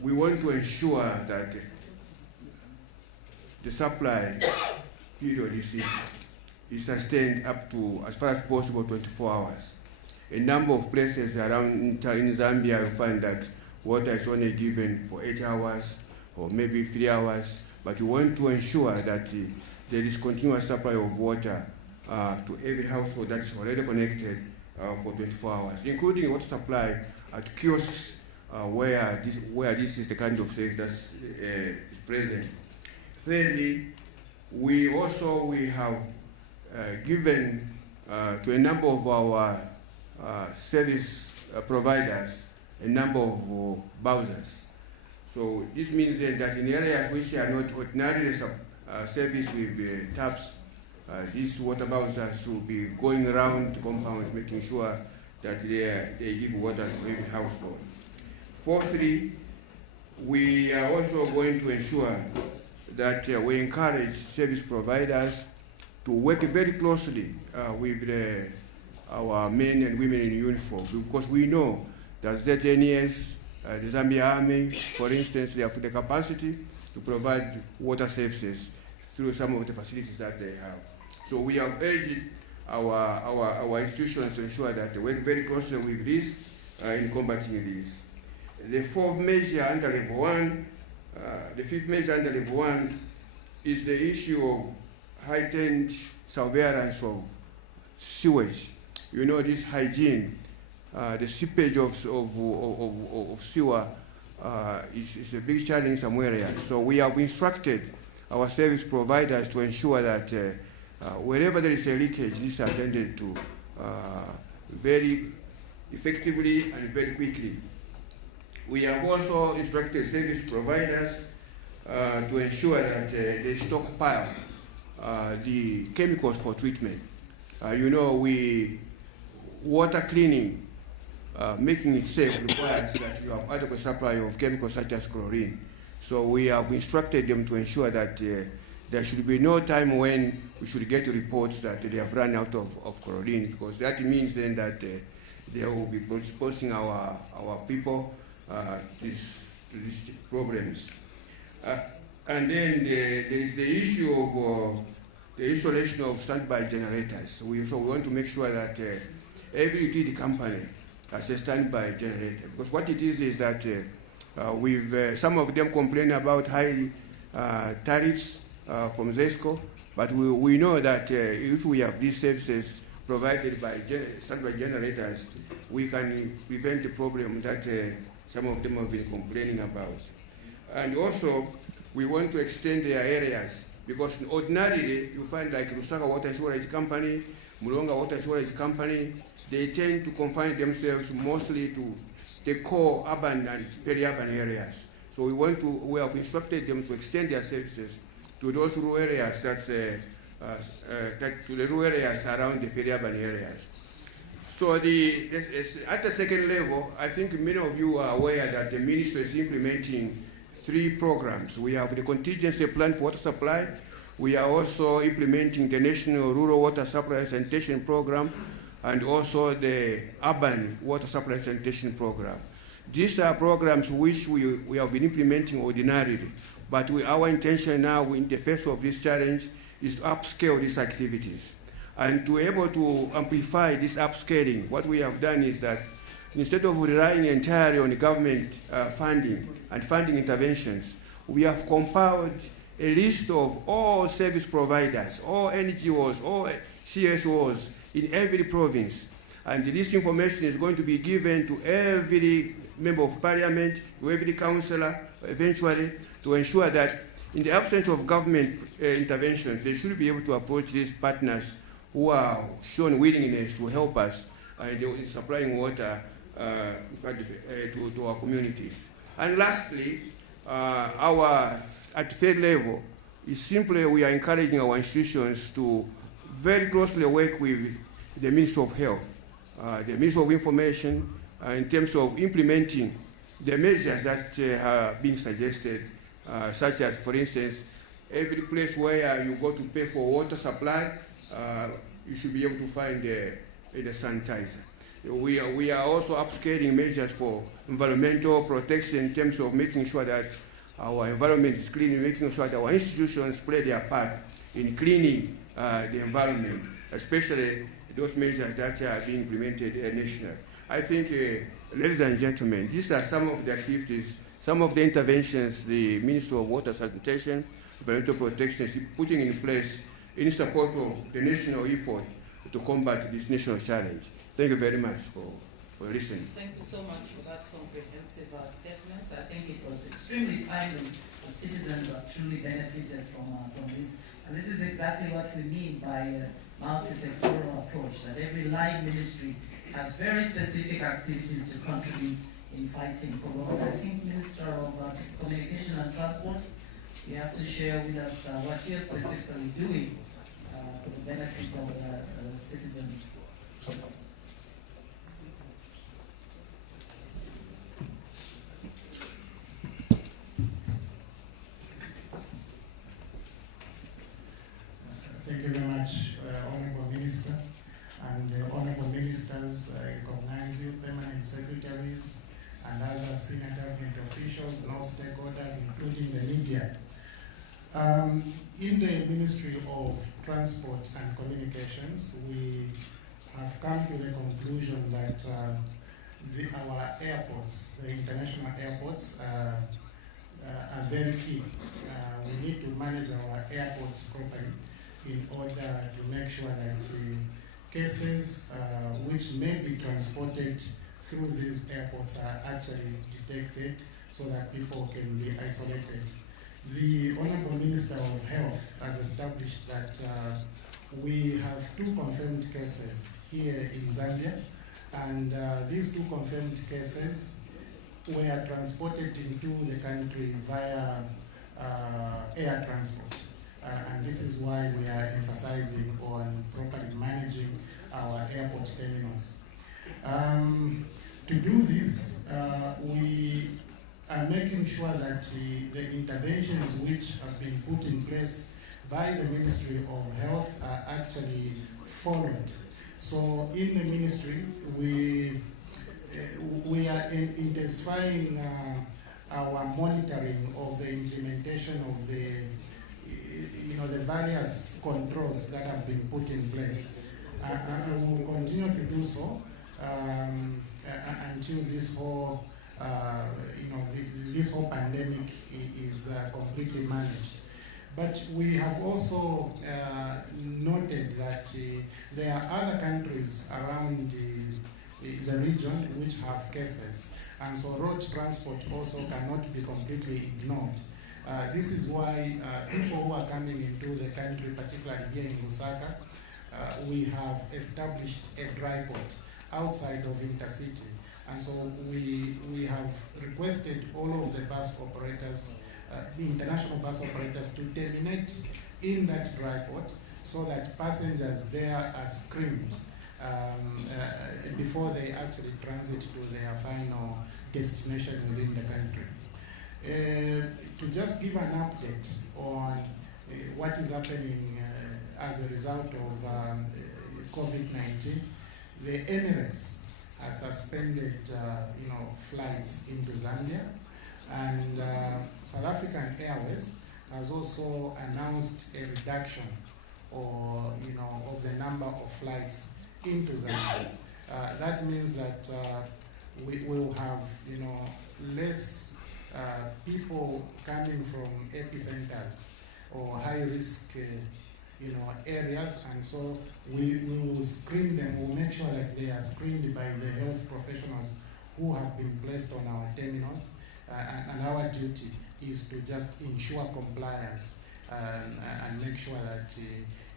want to ensure that the supply period is sustained up to, as far as possible, 24 hours. A number of places around in Zambia, you find that water is only given for 8 hours or maybe 3 hours, but we want to ensure that there is continuous supply of water to every household that is already connected for 24 hours, including water supply at kiosks where this is the kind of service that is present. Thirdly, we have given to a number of our service providers a number of Bowsers. So this means that in areas which are not ordinarily serviced with taps, these water Bowsers will be going around compounds making sure that they give water to every household. Fourthly, we are also going to ensure that we encourage service providers to work very closely with our men and women in uniform, because we know that ZNES, the Zambia Army, for instance, they have the capacity to provide water services through some of the facilities that they have. So we have urged our institutions to ensure that they work very closely with this in combating this. The fourth measure under level 1, the fifth measure under level 1 is the issue of heightened surveillance of sewage. You know, this hygiene, the seepage of sewer is a big challenge in some areas. So we have instructed our service providers to ensure that wherever there is a leakage, this is attended to very effectively and very quickly. We have also instructed service providers to ensure that they stockpile the chemicals for treatment. You know, water cleaning, making it safe requires that you have adequate supply of chemicals such as chlorine. So we have instructed them to ensure that there should be no time when we should get reports that they have run out of chlorine, because that means then that they will be exposing our people to these problems. And then there is the issue of the installation of standby generators. So we want to make sure that every utility company has a standby generator, because what it is that some of them complain about high tariffs from ZESCO, but we know that if we have these services provided by standby generators, we can prevent the problem that some of them have been complaining about. And also, we want to extend their areas, because ordinarily you find like Lusaka Water Storage Company, Mulonga Water Storage Company, they tend to confine themselves mostly to the core urban and peri-urban areas. So we have instructed them to extend their services to those rural areas, to the rural areas around the peri-urban areas. So at the second level, I think many of you are aware that the ministry is implementing 3 programs. We have the contingency plan for water supply. We are also implementing the National Rural Water Supply and Sanitation Program, and also the Urban Water Supply and Sanitation Program. These are programs which we have been implementing ordinarily, but our intention now in the face of this challenge is to upscale these activities. And to be able to amplify this upscaling, what we have done is that instead of relying entirely on government funding and funding interventions, we have compiled a list of all service providers, all NGOs, all CSOs in every province. And this information is going to be given to every member of parliament, to every councillor, eventually, to ensure that in the absence of government interventions, they should be able to approach these partners who are shown willingness to help us in supplying water to our communities. And lastly, at third level, is simply we are encouraging our institutions to very closely work with the Ministry of Health, the Ministry of Information, in terms of implementing the measures that are being suggested, such as, for instance, every place where you go to pay for water supply, you should be able to find a sanitizer. We are also upscaling measures for environmental protection in terms of making sure that our environment is clean, making sure that our institutions play their part in cleaning the environment, especially those measures that are being implemented nationally. I think, ladies and gentlemen, these are some of the activities, some of the interventions the Ministry of Water Sanitation, Environmental Protection is putting in place in support of the national effort to combat this national challenge. Thank you very much for listening. Thank you so much for that comprehensive statement. I think it was extremely timely. The citizens have truly benefited from this. And this is exactly what we mean by a multi-sectoral approach, that every line ministry has very specific activities to contribute in fighting corona. I think Minister of Communication and Transport, you have to share with us what you're specifically doing for the benefit of the citizens. Thank you very much, Honorable Minister. And Honorable Ministers, I recognize you, permanent secretaries, and other senior government officials, and all stakeholders, including the media. In the Ministry of Transport and Communications, we have come to the conclusion that our airports, the international airports, are very key. We need to manage our airports properly in order to make sure that cases which may be transported through these airports are actually detected so that people can be isolated. The Honorable Minister of Health has established that we have 2 confirmed cases here in Zambia, and these 2 confirmed cases were transported into the country via air transport. And this is why we are emphasizing on properly managing our airport terminals. To do this, we are making sure that the interventions which have been put in place by the Ministry of Health are actually followed. So in the ministry, we are intensifying our monitoring of the implementation of the various controls that have been put in place. And we will continue to do so until this whole, this whole pandemic is completely managed. But we have also noted that there are other countries around the region which have cases, and so road transport also cannot be completely ignored. This is why people who are coming into the country, particularly here in Lusaka, we have established a dry port outside of Intercity. And so we have requested all of the bus operators, the international bus operators, to terminate in that dry port so that passengers there are screened before they actually transit to their final destination within the country. To just give an update on what is happening as a result of COVID-19, the Emirates has suspended flights into Zambia, and South African Airways has also announced a reduction of the number of flights into Zambia. That means that we will have less people coming from epicenters or high-risk areas, and so we will screen them. We'll make sure that they are screened by the health professionals who have been placed on our terminals, and our duty is to just ensure compliance and make sure that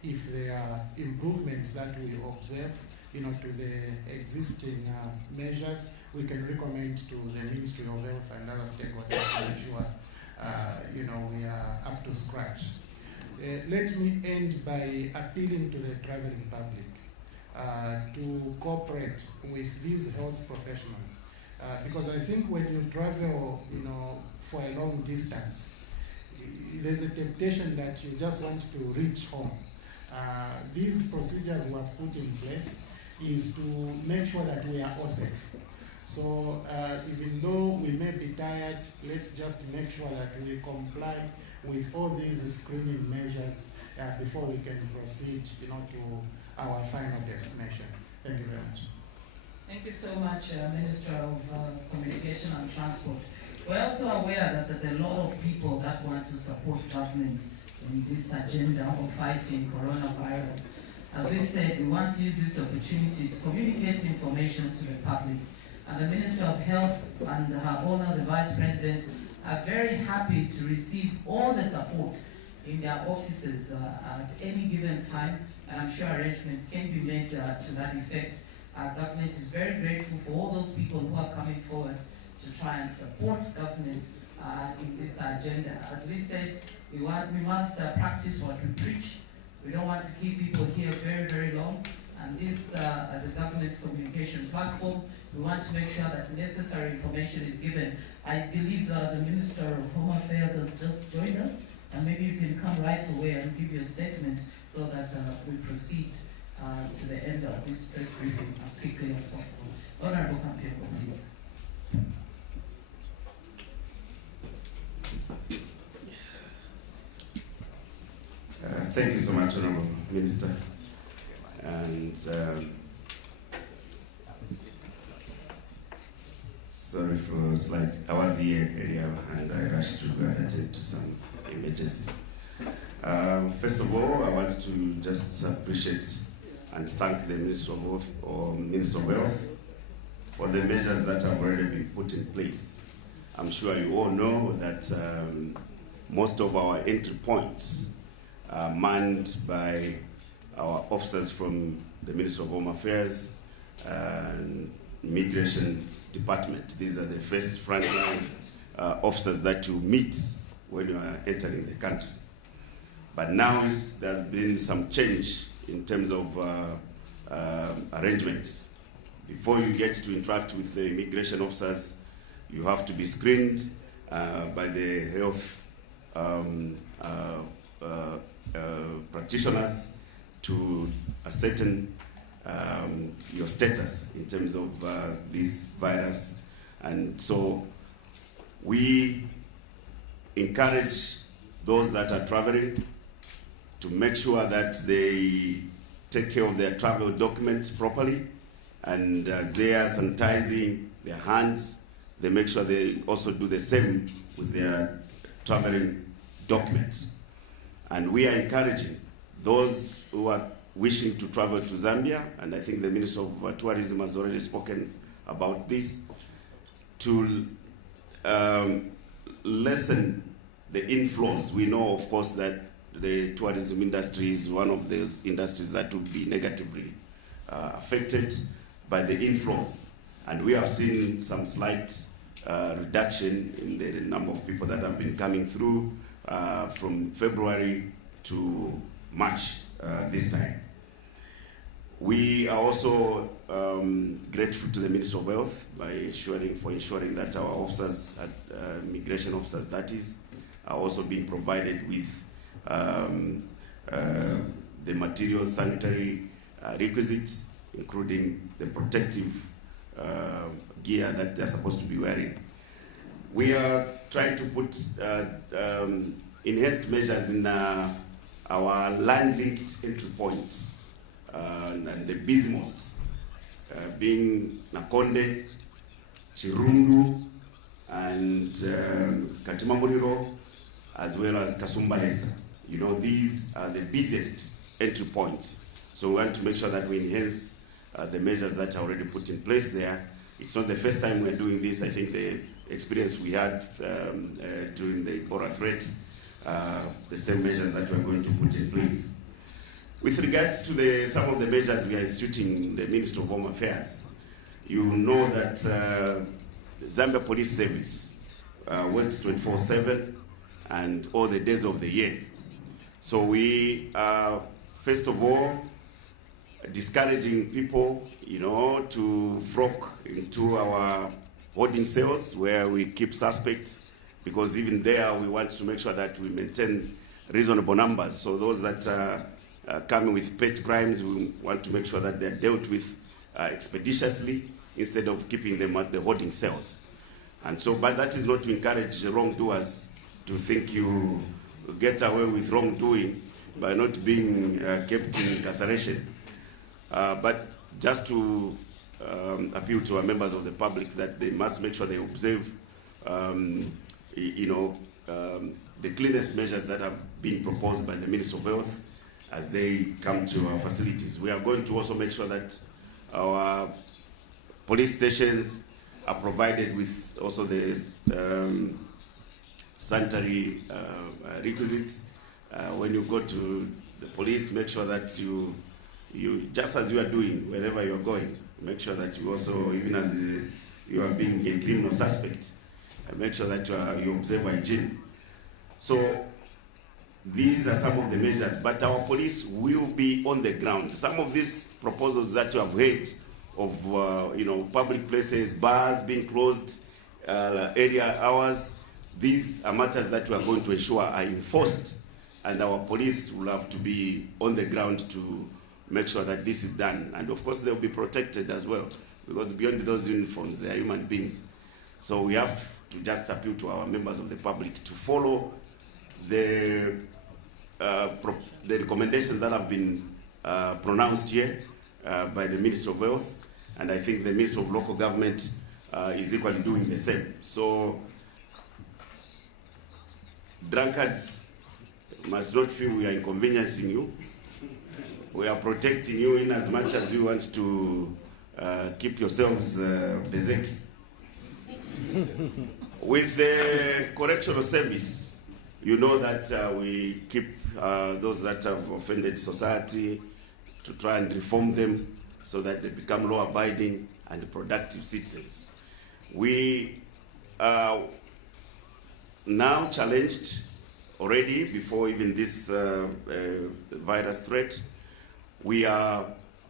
if there are improvements that we observe to the existing measures, we can recommend to the Ministry of Health and other stakeholders to ensure we are up to scratch. Let me end by appealing to the traveling public to cooperate with these health professionals, because I think when you travel, for a long distance, there's a temptation that you just want to reach home. These procedures we have put in place is to make sure that we are all safe. So even though we may be tired, let's just make sure that we comply with all these screening measures before we can proceed to our final destination. Thank you very much. Thank you so much, Minister of Communication and Transport. We're also aware that there are a lot of people that want to support government in this agenda of fighting coronavirus. As we said, we want to use this opportunity to communicate information to the public. And the Minister of Health and her Honor, the Vice President, are very happy to receive all the support in their offices at any given time, and I'm sure arrangements can be made to that effect. Our government is very grateful for all those people who are coming forward to try and support government in this agenda. As we said, we must practice what we preach. We don't want to keep people here very, very long. And this, as a government communication platform, we want to make sure that necessary information is given. I believe the Minister of Home Affairs has just joined us, and maybe you can come right away and give your statement so that we proceed to the end of this press briefing as quickly as possible. Honorable Campion, please. Thank you so much, Honorable Minister. And Sorry for slight. I was here earlier and I rushed to go and attend to some emergency. First of all, I want to just appreciate and thank the Minister of Health for the measures that have already been put in place. I'm sure you all know that most of our entry points are manned by our officers from the Ministry of Home Affairs and Immigration Department. These are the first frontline officers that you meet when you are entering the country. But now there's been some change in terms of arrangements. Before you get to interact with the immigration officers, you have to be screened by the health practitioners to ascertain your status in terms of this virus. And so we encourage those that are traveling to make sure that they take care of their travel documents properly, and as they are sanitizing their hands, they make sure they also do the same with their traveling documents. And we are encouraging those who are wishing to travel to Zambia, and I think the Minister of Tourism has already spoken about this, to lessen the inflows. We know, of course, that the tourism industry is one of those industries that will be negatively affected by the inflows. And we have seen some slight reduction in the number of people that have been coming through from February to March this time. We are also grateful to the Minister of Health by ensuring that our officers, immigration officers that is, are also being provided with the material sanitary requisites, including the protective gear that they're supposed to be wearing. We are trying to put enhanced measures in our land-linked entry points and the busiest being Nakonde, Chirundu, and Katimamuriro, as well as Kasumbalesa. You know, these are the busiest entry points. So we want to make sure that we enhance the measures that are already put in place there. It's not the first time we're doing this. I think the experience we had during the Ebola threat, the same measures that we're going to put in place. With regards to some of the measures we are instituting, the Ministry of Home Affairs, you know that the Zambia Police Service works 24/7 and all the days of the year. So we are, first of all, discouraging people, you know, to flock into our holding cells where we keep suspects, because even there we want to make sure that we maintain reasonable numbers. So those that are coming with pet crimes, we want to make sure that they're dealt with expeditiously instead of keeping them at the holding cells. And so, but that is not to encourage wrongdoers to think you get away with wrongdoing by not being kept in incarceration. But just to appeal to our members of the public that they must make sure they observe, the cleanest measures that have been proposed by the Minister of Health as they come to our facilities. We are going to also make sure that our police stations are provided with also the sanitary requisites. When you go to the police, make sure that you just as you are doing wherever you are going, make sure that you also, even as you are being a criminal suspect, make sure that you observe hygiene. So these are some of the measures, but our police will be on the ground. Some of these proposals that you have heard of, public places, bars being closed, area hours, these are matters that we are going to ensure are enforced, and our police will have to be on the ground to make sure that this is done. And of course, they'll be protected as well, because beyond those uniforms, they are human beings. So we have to just appeal to our members of the public to follow the recommendations that have been pronounced here by the Minister of Health, and I think the Minister of Local Government is equally doing the same. So drunkards must not feel we are inconveniencing you. We are protecting you in as much as you want to keep yourselves busy. With the correctional service, you know that we keep those that have offended society to try and reform them so that they become law-abiding and productive citizens. We are now challenged already before even this virus threat. We are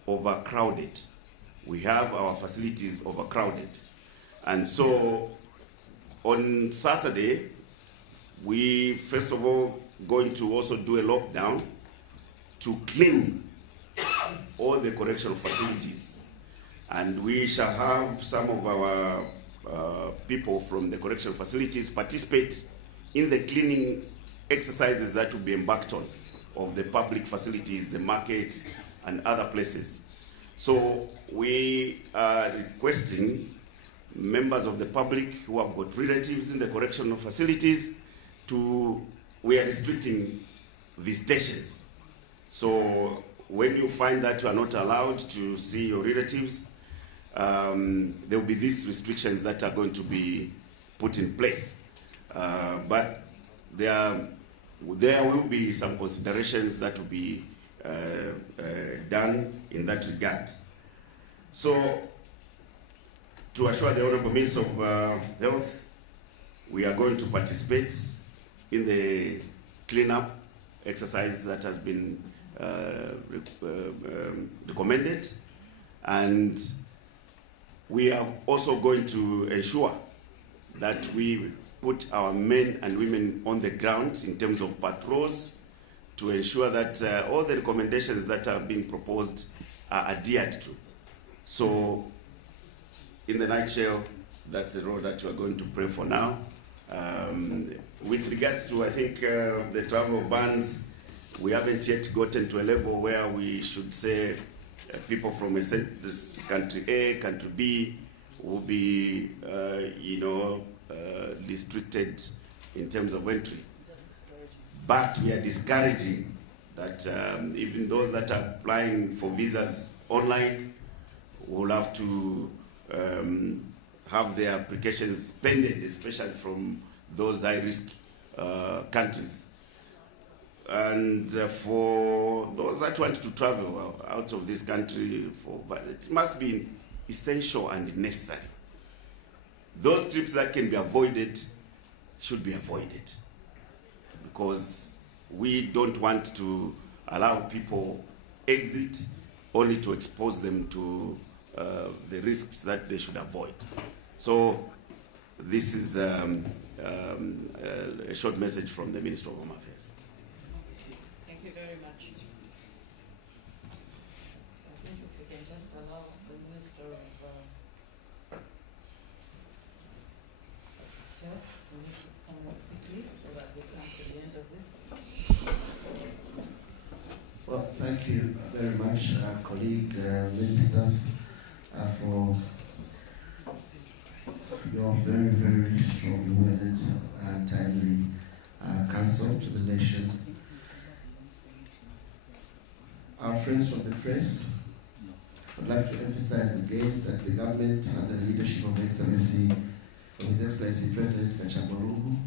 overcrowded. We have our facilities overcrowded. And so on Saturday, we first of all going to also do a lockdown to clean all the correctional facilities. And we shall have some of our people from the correctional facilities participate in the cleaning exercises that will be embarked on of the public facilities, the markets, and other places. So we are requesting members of the public who have got relatives in the correctional facilities we are restricting visitations. So when you find that you are not allowed to see your relatives, there will be these restrictions that are going to be put in place. But there will be some considerations that will be done in that regard. So, to assure the Honorable Minister of Health, we are going to participate in the cleanup exercise that has been recommended, and we are also going to ensure that we put our men and women on the ground in terms of patrols to ensure that all the recommendations that are being proposed are adhered to. So, in the nutshell, that's the role that we are going to play for now. With regards to, I think, the travel bans, we haven't yet gotten to a level where we should say people from this country A, country B, will be, restricted in terms of entry. But we are discouraging that even those that are applying for visas online will have to have their applications pending, especially from those high-risk countries. And for those that want to travel out of this country, but it must be essential and necessary. Those trips that can be avoided should be avoided, because we don't want to allow people exit only to expose them to the risks that they should avoid. So this is a short message from the Minister of Home Affairs. Thank you very much. I think if we can just allow the Minister of Health to come up quickly so that we come to the end of this. Well, thank you very much, colleague ministers, for your very, very strongly worded and timely counsel to the nation. Our friends from the press, I'd like to emphasize again that the government, under the leadership of His Excellency President Kachagwa Lungu,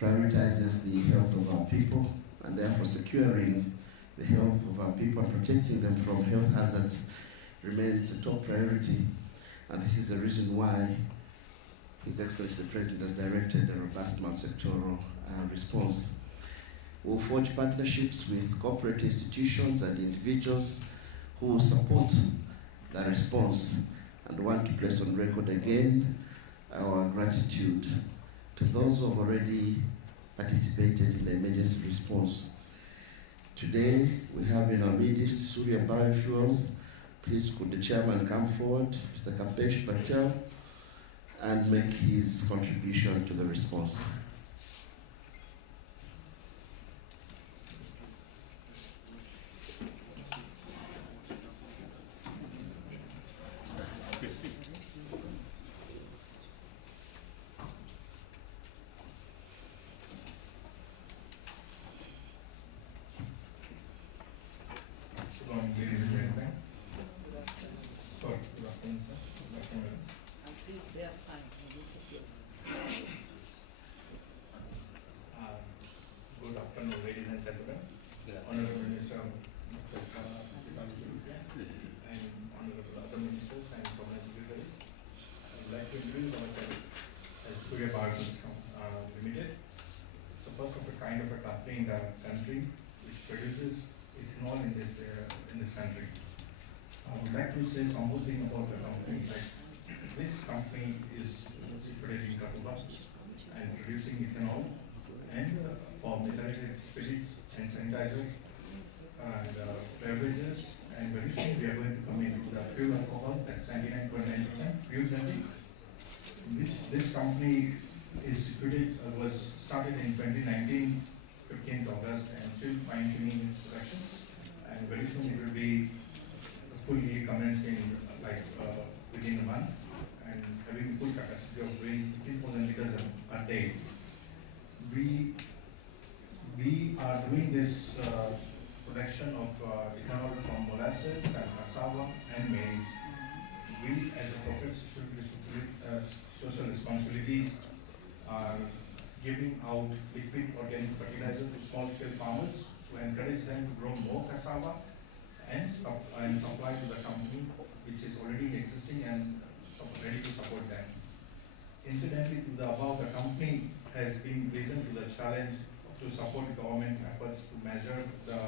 prioritizes the health of our people, and therefore securing the health of our people and protecting them from health hazards remains a top priority. And this is the reason why His Excellency the President has directed a robust multi-sectoral response. We'll forge partnerships with corporate institutions and individuals who will support the response, and want to place on record again our gratitude to those who have already participated in the emergency response. Today, we have in our midst Surya Biofuels. Please could the chairman come forward, Mr. Kapesh Patel, and make his contribution to the response. afternoon, ladies and gentlemen. Honorable Minister Dr. Chitali Chirufia, and honorable other ministers and cabinet secretaries. I would like to introduce ourselves as Surya Bharati Limited. It's the first of a kind of a company in the country which produces ethanol in this country. I would like to say some more thing about the company. Like, this company is situated in Katuba and producing ethanol and for methylated spirits and sanitizer and beverages, and very soon we are going to come into the fuel alcohol, that's 99.9% fuel blending. This company is situated, was started in 2019, 15th August, and still fine-tuning its production, and very soon it will be fully commencing within a month and having full capacity of doing 15,000 liters a day. We are doing this production of ethanol from molasses and cassava and maize. We, as a corporate social responsibilities, are giving out liquid organic fertilizer to small-scale farmers to encourage them to grow more cassava and supply to the company which is already existing and ready to support them. Incidentally, to the above, the company has been risen to the challenge to support government efforts to measure the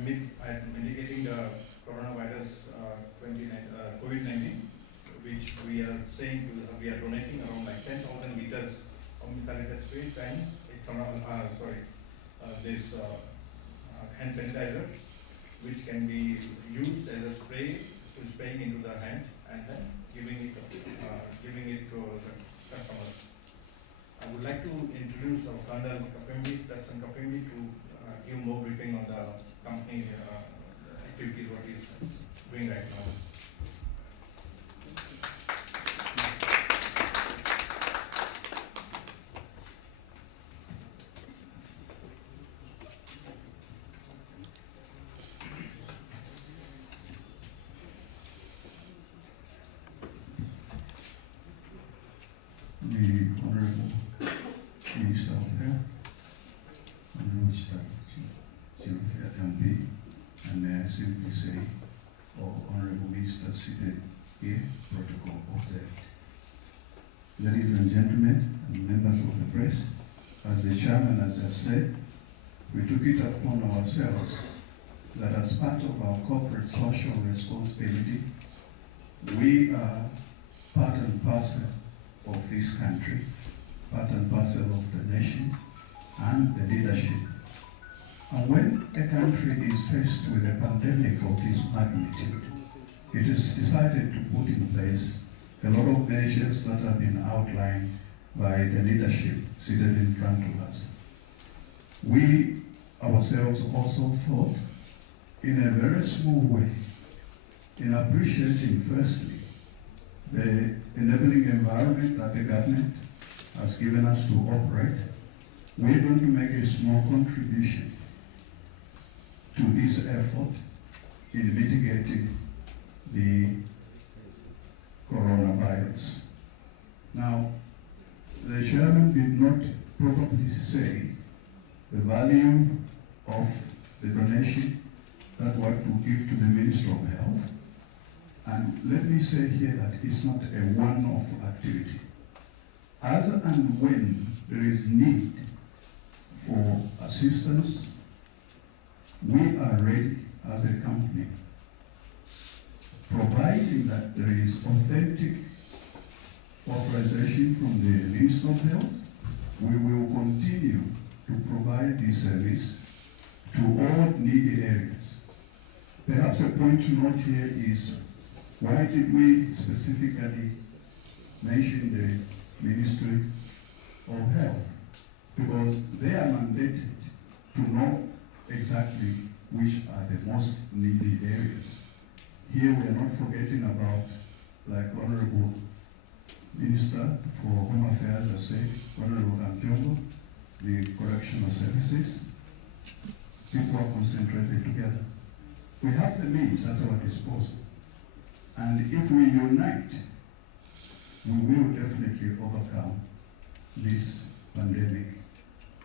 mitigating the coronavirus COVID-19, which we are saying we are donating around like 10,000 liters of methylated spirits and hand sanitizer, which can be used as a spray to spraying into the hands and then giving it to the customers. I would like to introduce our Colonel Kapembi, Tatsan Kapembi, to give more briefing on the company activities, what he is doing right now. The Honorable Minister of Health, Honorable Chirufia MP, and may I simply say, all Honorable Ministers seated here, protocol observed. Ladies and gentlemen, and members of the press, as the chairman has just said, we took it upon ourselves that as part of our corporate social responsibility, we are part and parcel of this country, part and parcel of the nation and the leadership. And when a country is faced with a pandemic of this magnitude, it is decided to put in place a lot of measures that have been outlined by the leadership seated in front of us. We ourselves also thought in a very small way in appreciating firstly the enabling environment that the government has given us to operate. We're going to make a small contribution to this effort in mitigating the coronavirus. Now, the chairman did not probably say the value of the donation that we have to give to the Minister of Health. And let me say here that it's not a one-off activity. As and when there is need for assistance, we are ready as a company, providing that there is authentic authorization from the Minister of Health. We will continue to provide this service to all needy areas. Perhaps a point to note here is, why did we specifically mention the Ministry of Health? Because they are mandated to know exactly which are the most needy areas. Here we are not forgetting about, like Honorable Minister for Home Affairs has said, Honorable Kampiongo, the correctional services. People are concentrated together. We have the means at our disposal. And if we unite, we will definitely overcome this pandemic.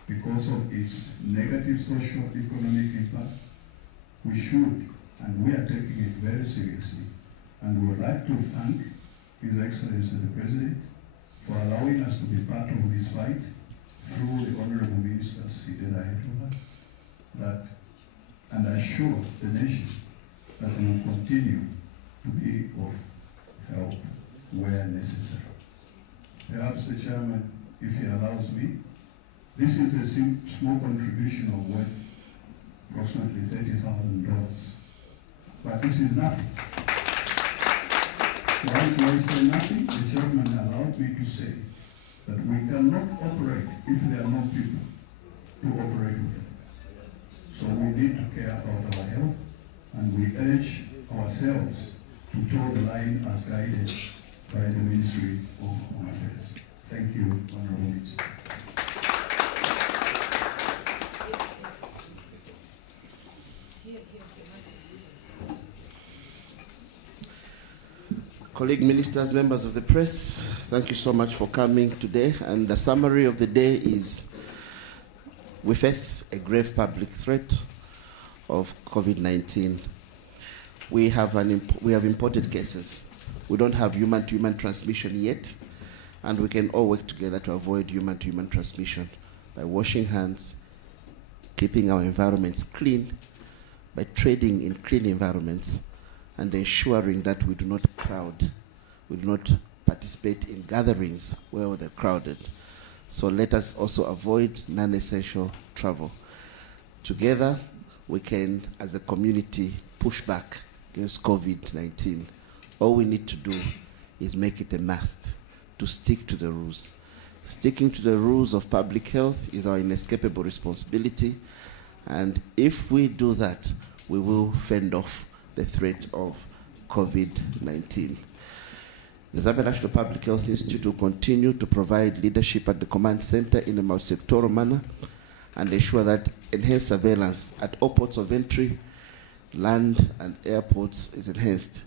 because of its negative social economic impact. We should, and we are taking it very seriously, and we would like to thank His Excellency the President for allowing us to be part of this fight through the honorable ministers seated ahead of us, that, and assure the nation that we will continue to be of help where necessary. Perhaps the chairman, if he allows me, this is a small contribution of worth approximately $30,000, but this is nothing. Why do I say nothing? The chairman allowed me to say that we cannot operate if there are no people to operate with. So we need to care about our health, and we urge ourselves to toe the line as guided by the Ministry of Home Affairs. Thank you, Honorable Minister. Colleague ministers, members of the press, thank you so much for coming today. And the summary of the day is we face a grave public threat of COVID-19. We have imported cases. We don't have human-to-human transmission yet, and we can all work together to avoid human-to-human transmission by washing hands, keeping our environments clean, by trading in clean environments, and ensuring that we do not crowd, we do not participate in gatherings where they're crowded. So let us also avoid non-essential travel. Together, we can, as a community, push back against COVID-19. All we need to do is make it a must to stick to the rules. Sticking to the rules of public health is our inescapable responsibility, and if we do that, we will fend off the threat of COVID-19. The Zambia National Public Health Institute will continue to provide leadership at the command center in a multi-sectoral manner and ensure that enhanced surveillance at all ports of entry, land and airports is enhanced.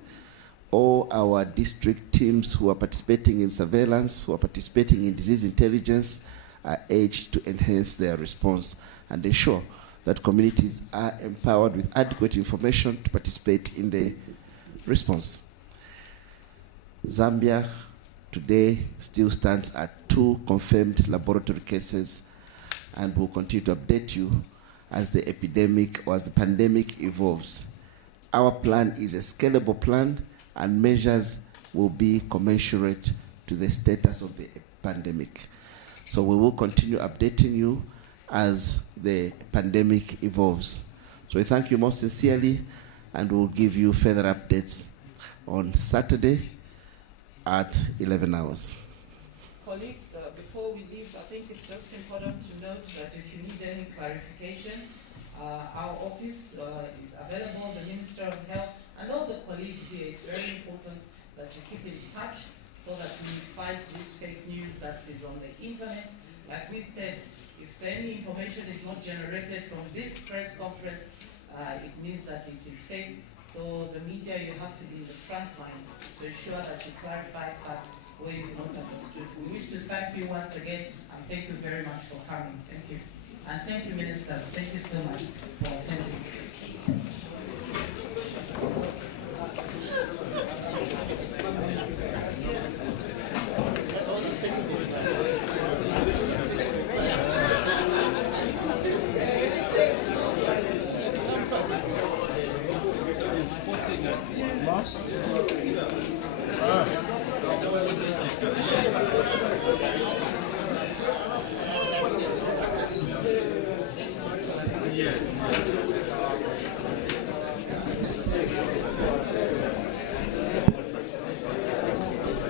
All our district teams who are participating in surveillance, who are participating in disease intelligence, are urged to enhance their response and ensure that communities are empowered with adequate information to participate in the response. Zambia today still stands at 2 confirmed laboratory cases, and will continue to update you as the epidemic or as the pandemic evolves. Our plan is a scalable plan, and measures will be commensurate to the status of the pandemic. So we will continue updating you as the pandemic evolves. So we thank you most sincerely, and we'll give you further updates on Saturday at 11 hours. Colleagues, before we leave, I think it's just important to note that if you need any clarification, our office is available, the Minister of Health, and all the colleagues here. It's very important that you keep in touch so that we fight this fake news that is on the internet. Like we said, if any information is not generated from this press conference, it means that it is fake. So the media, you have to be in the front line to ensure that you clarify facts where you've not understood. We wish to thank you once again, and thank you very much for coming. Thank you. And thank you, ministers. Thank you so much for attending. Yes.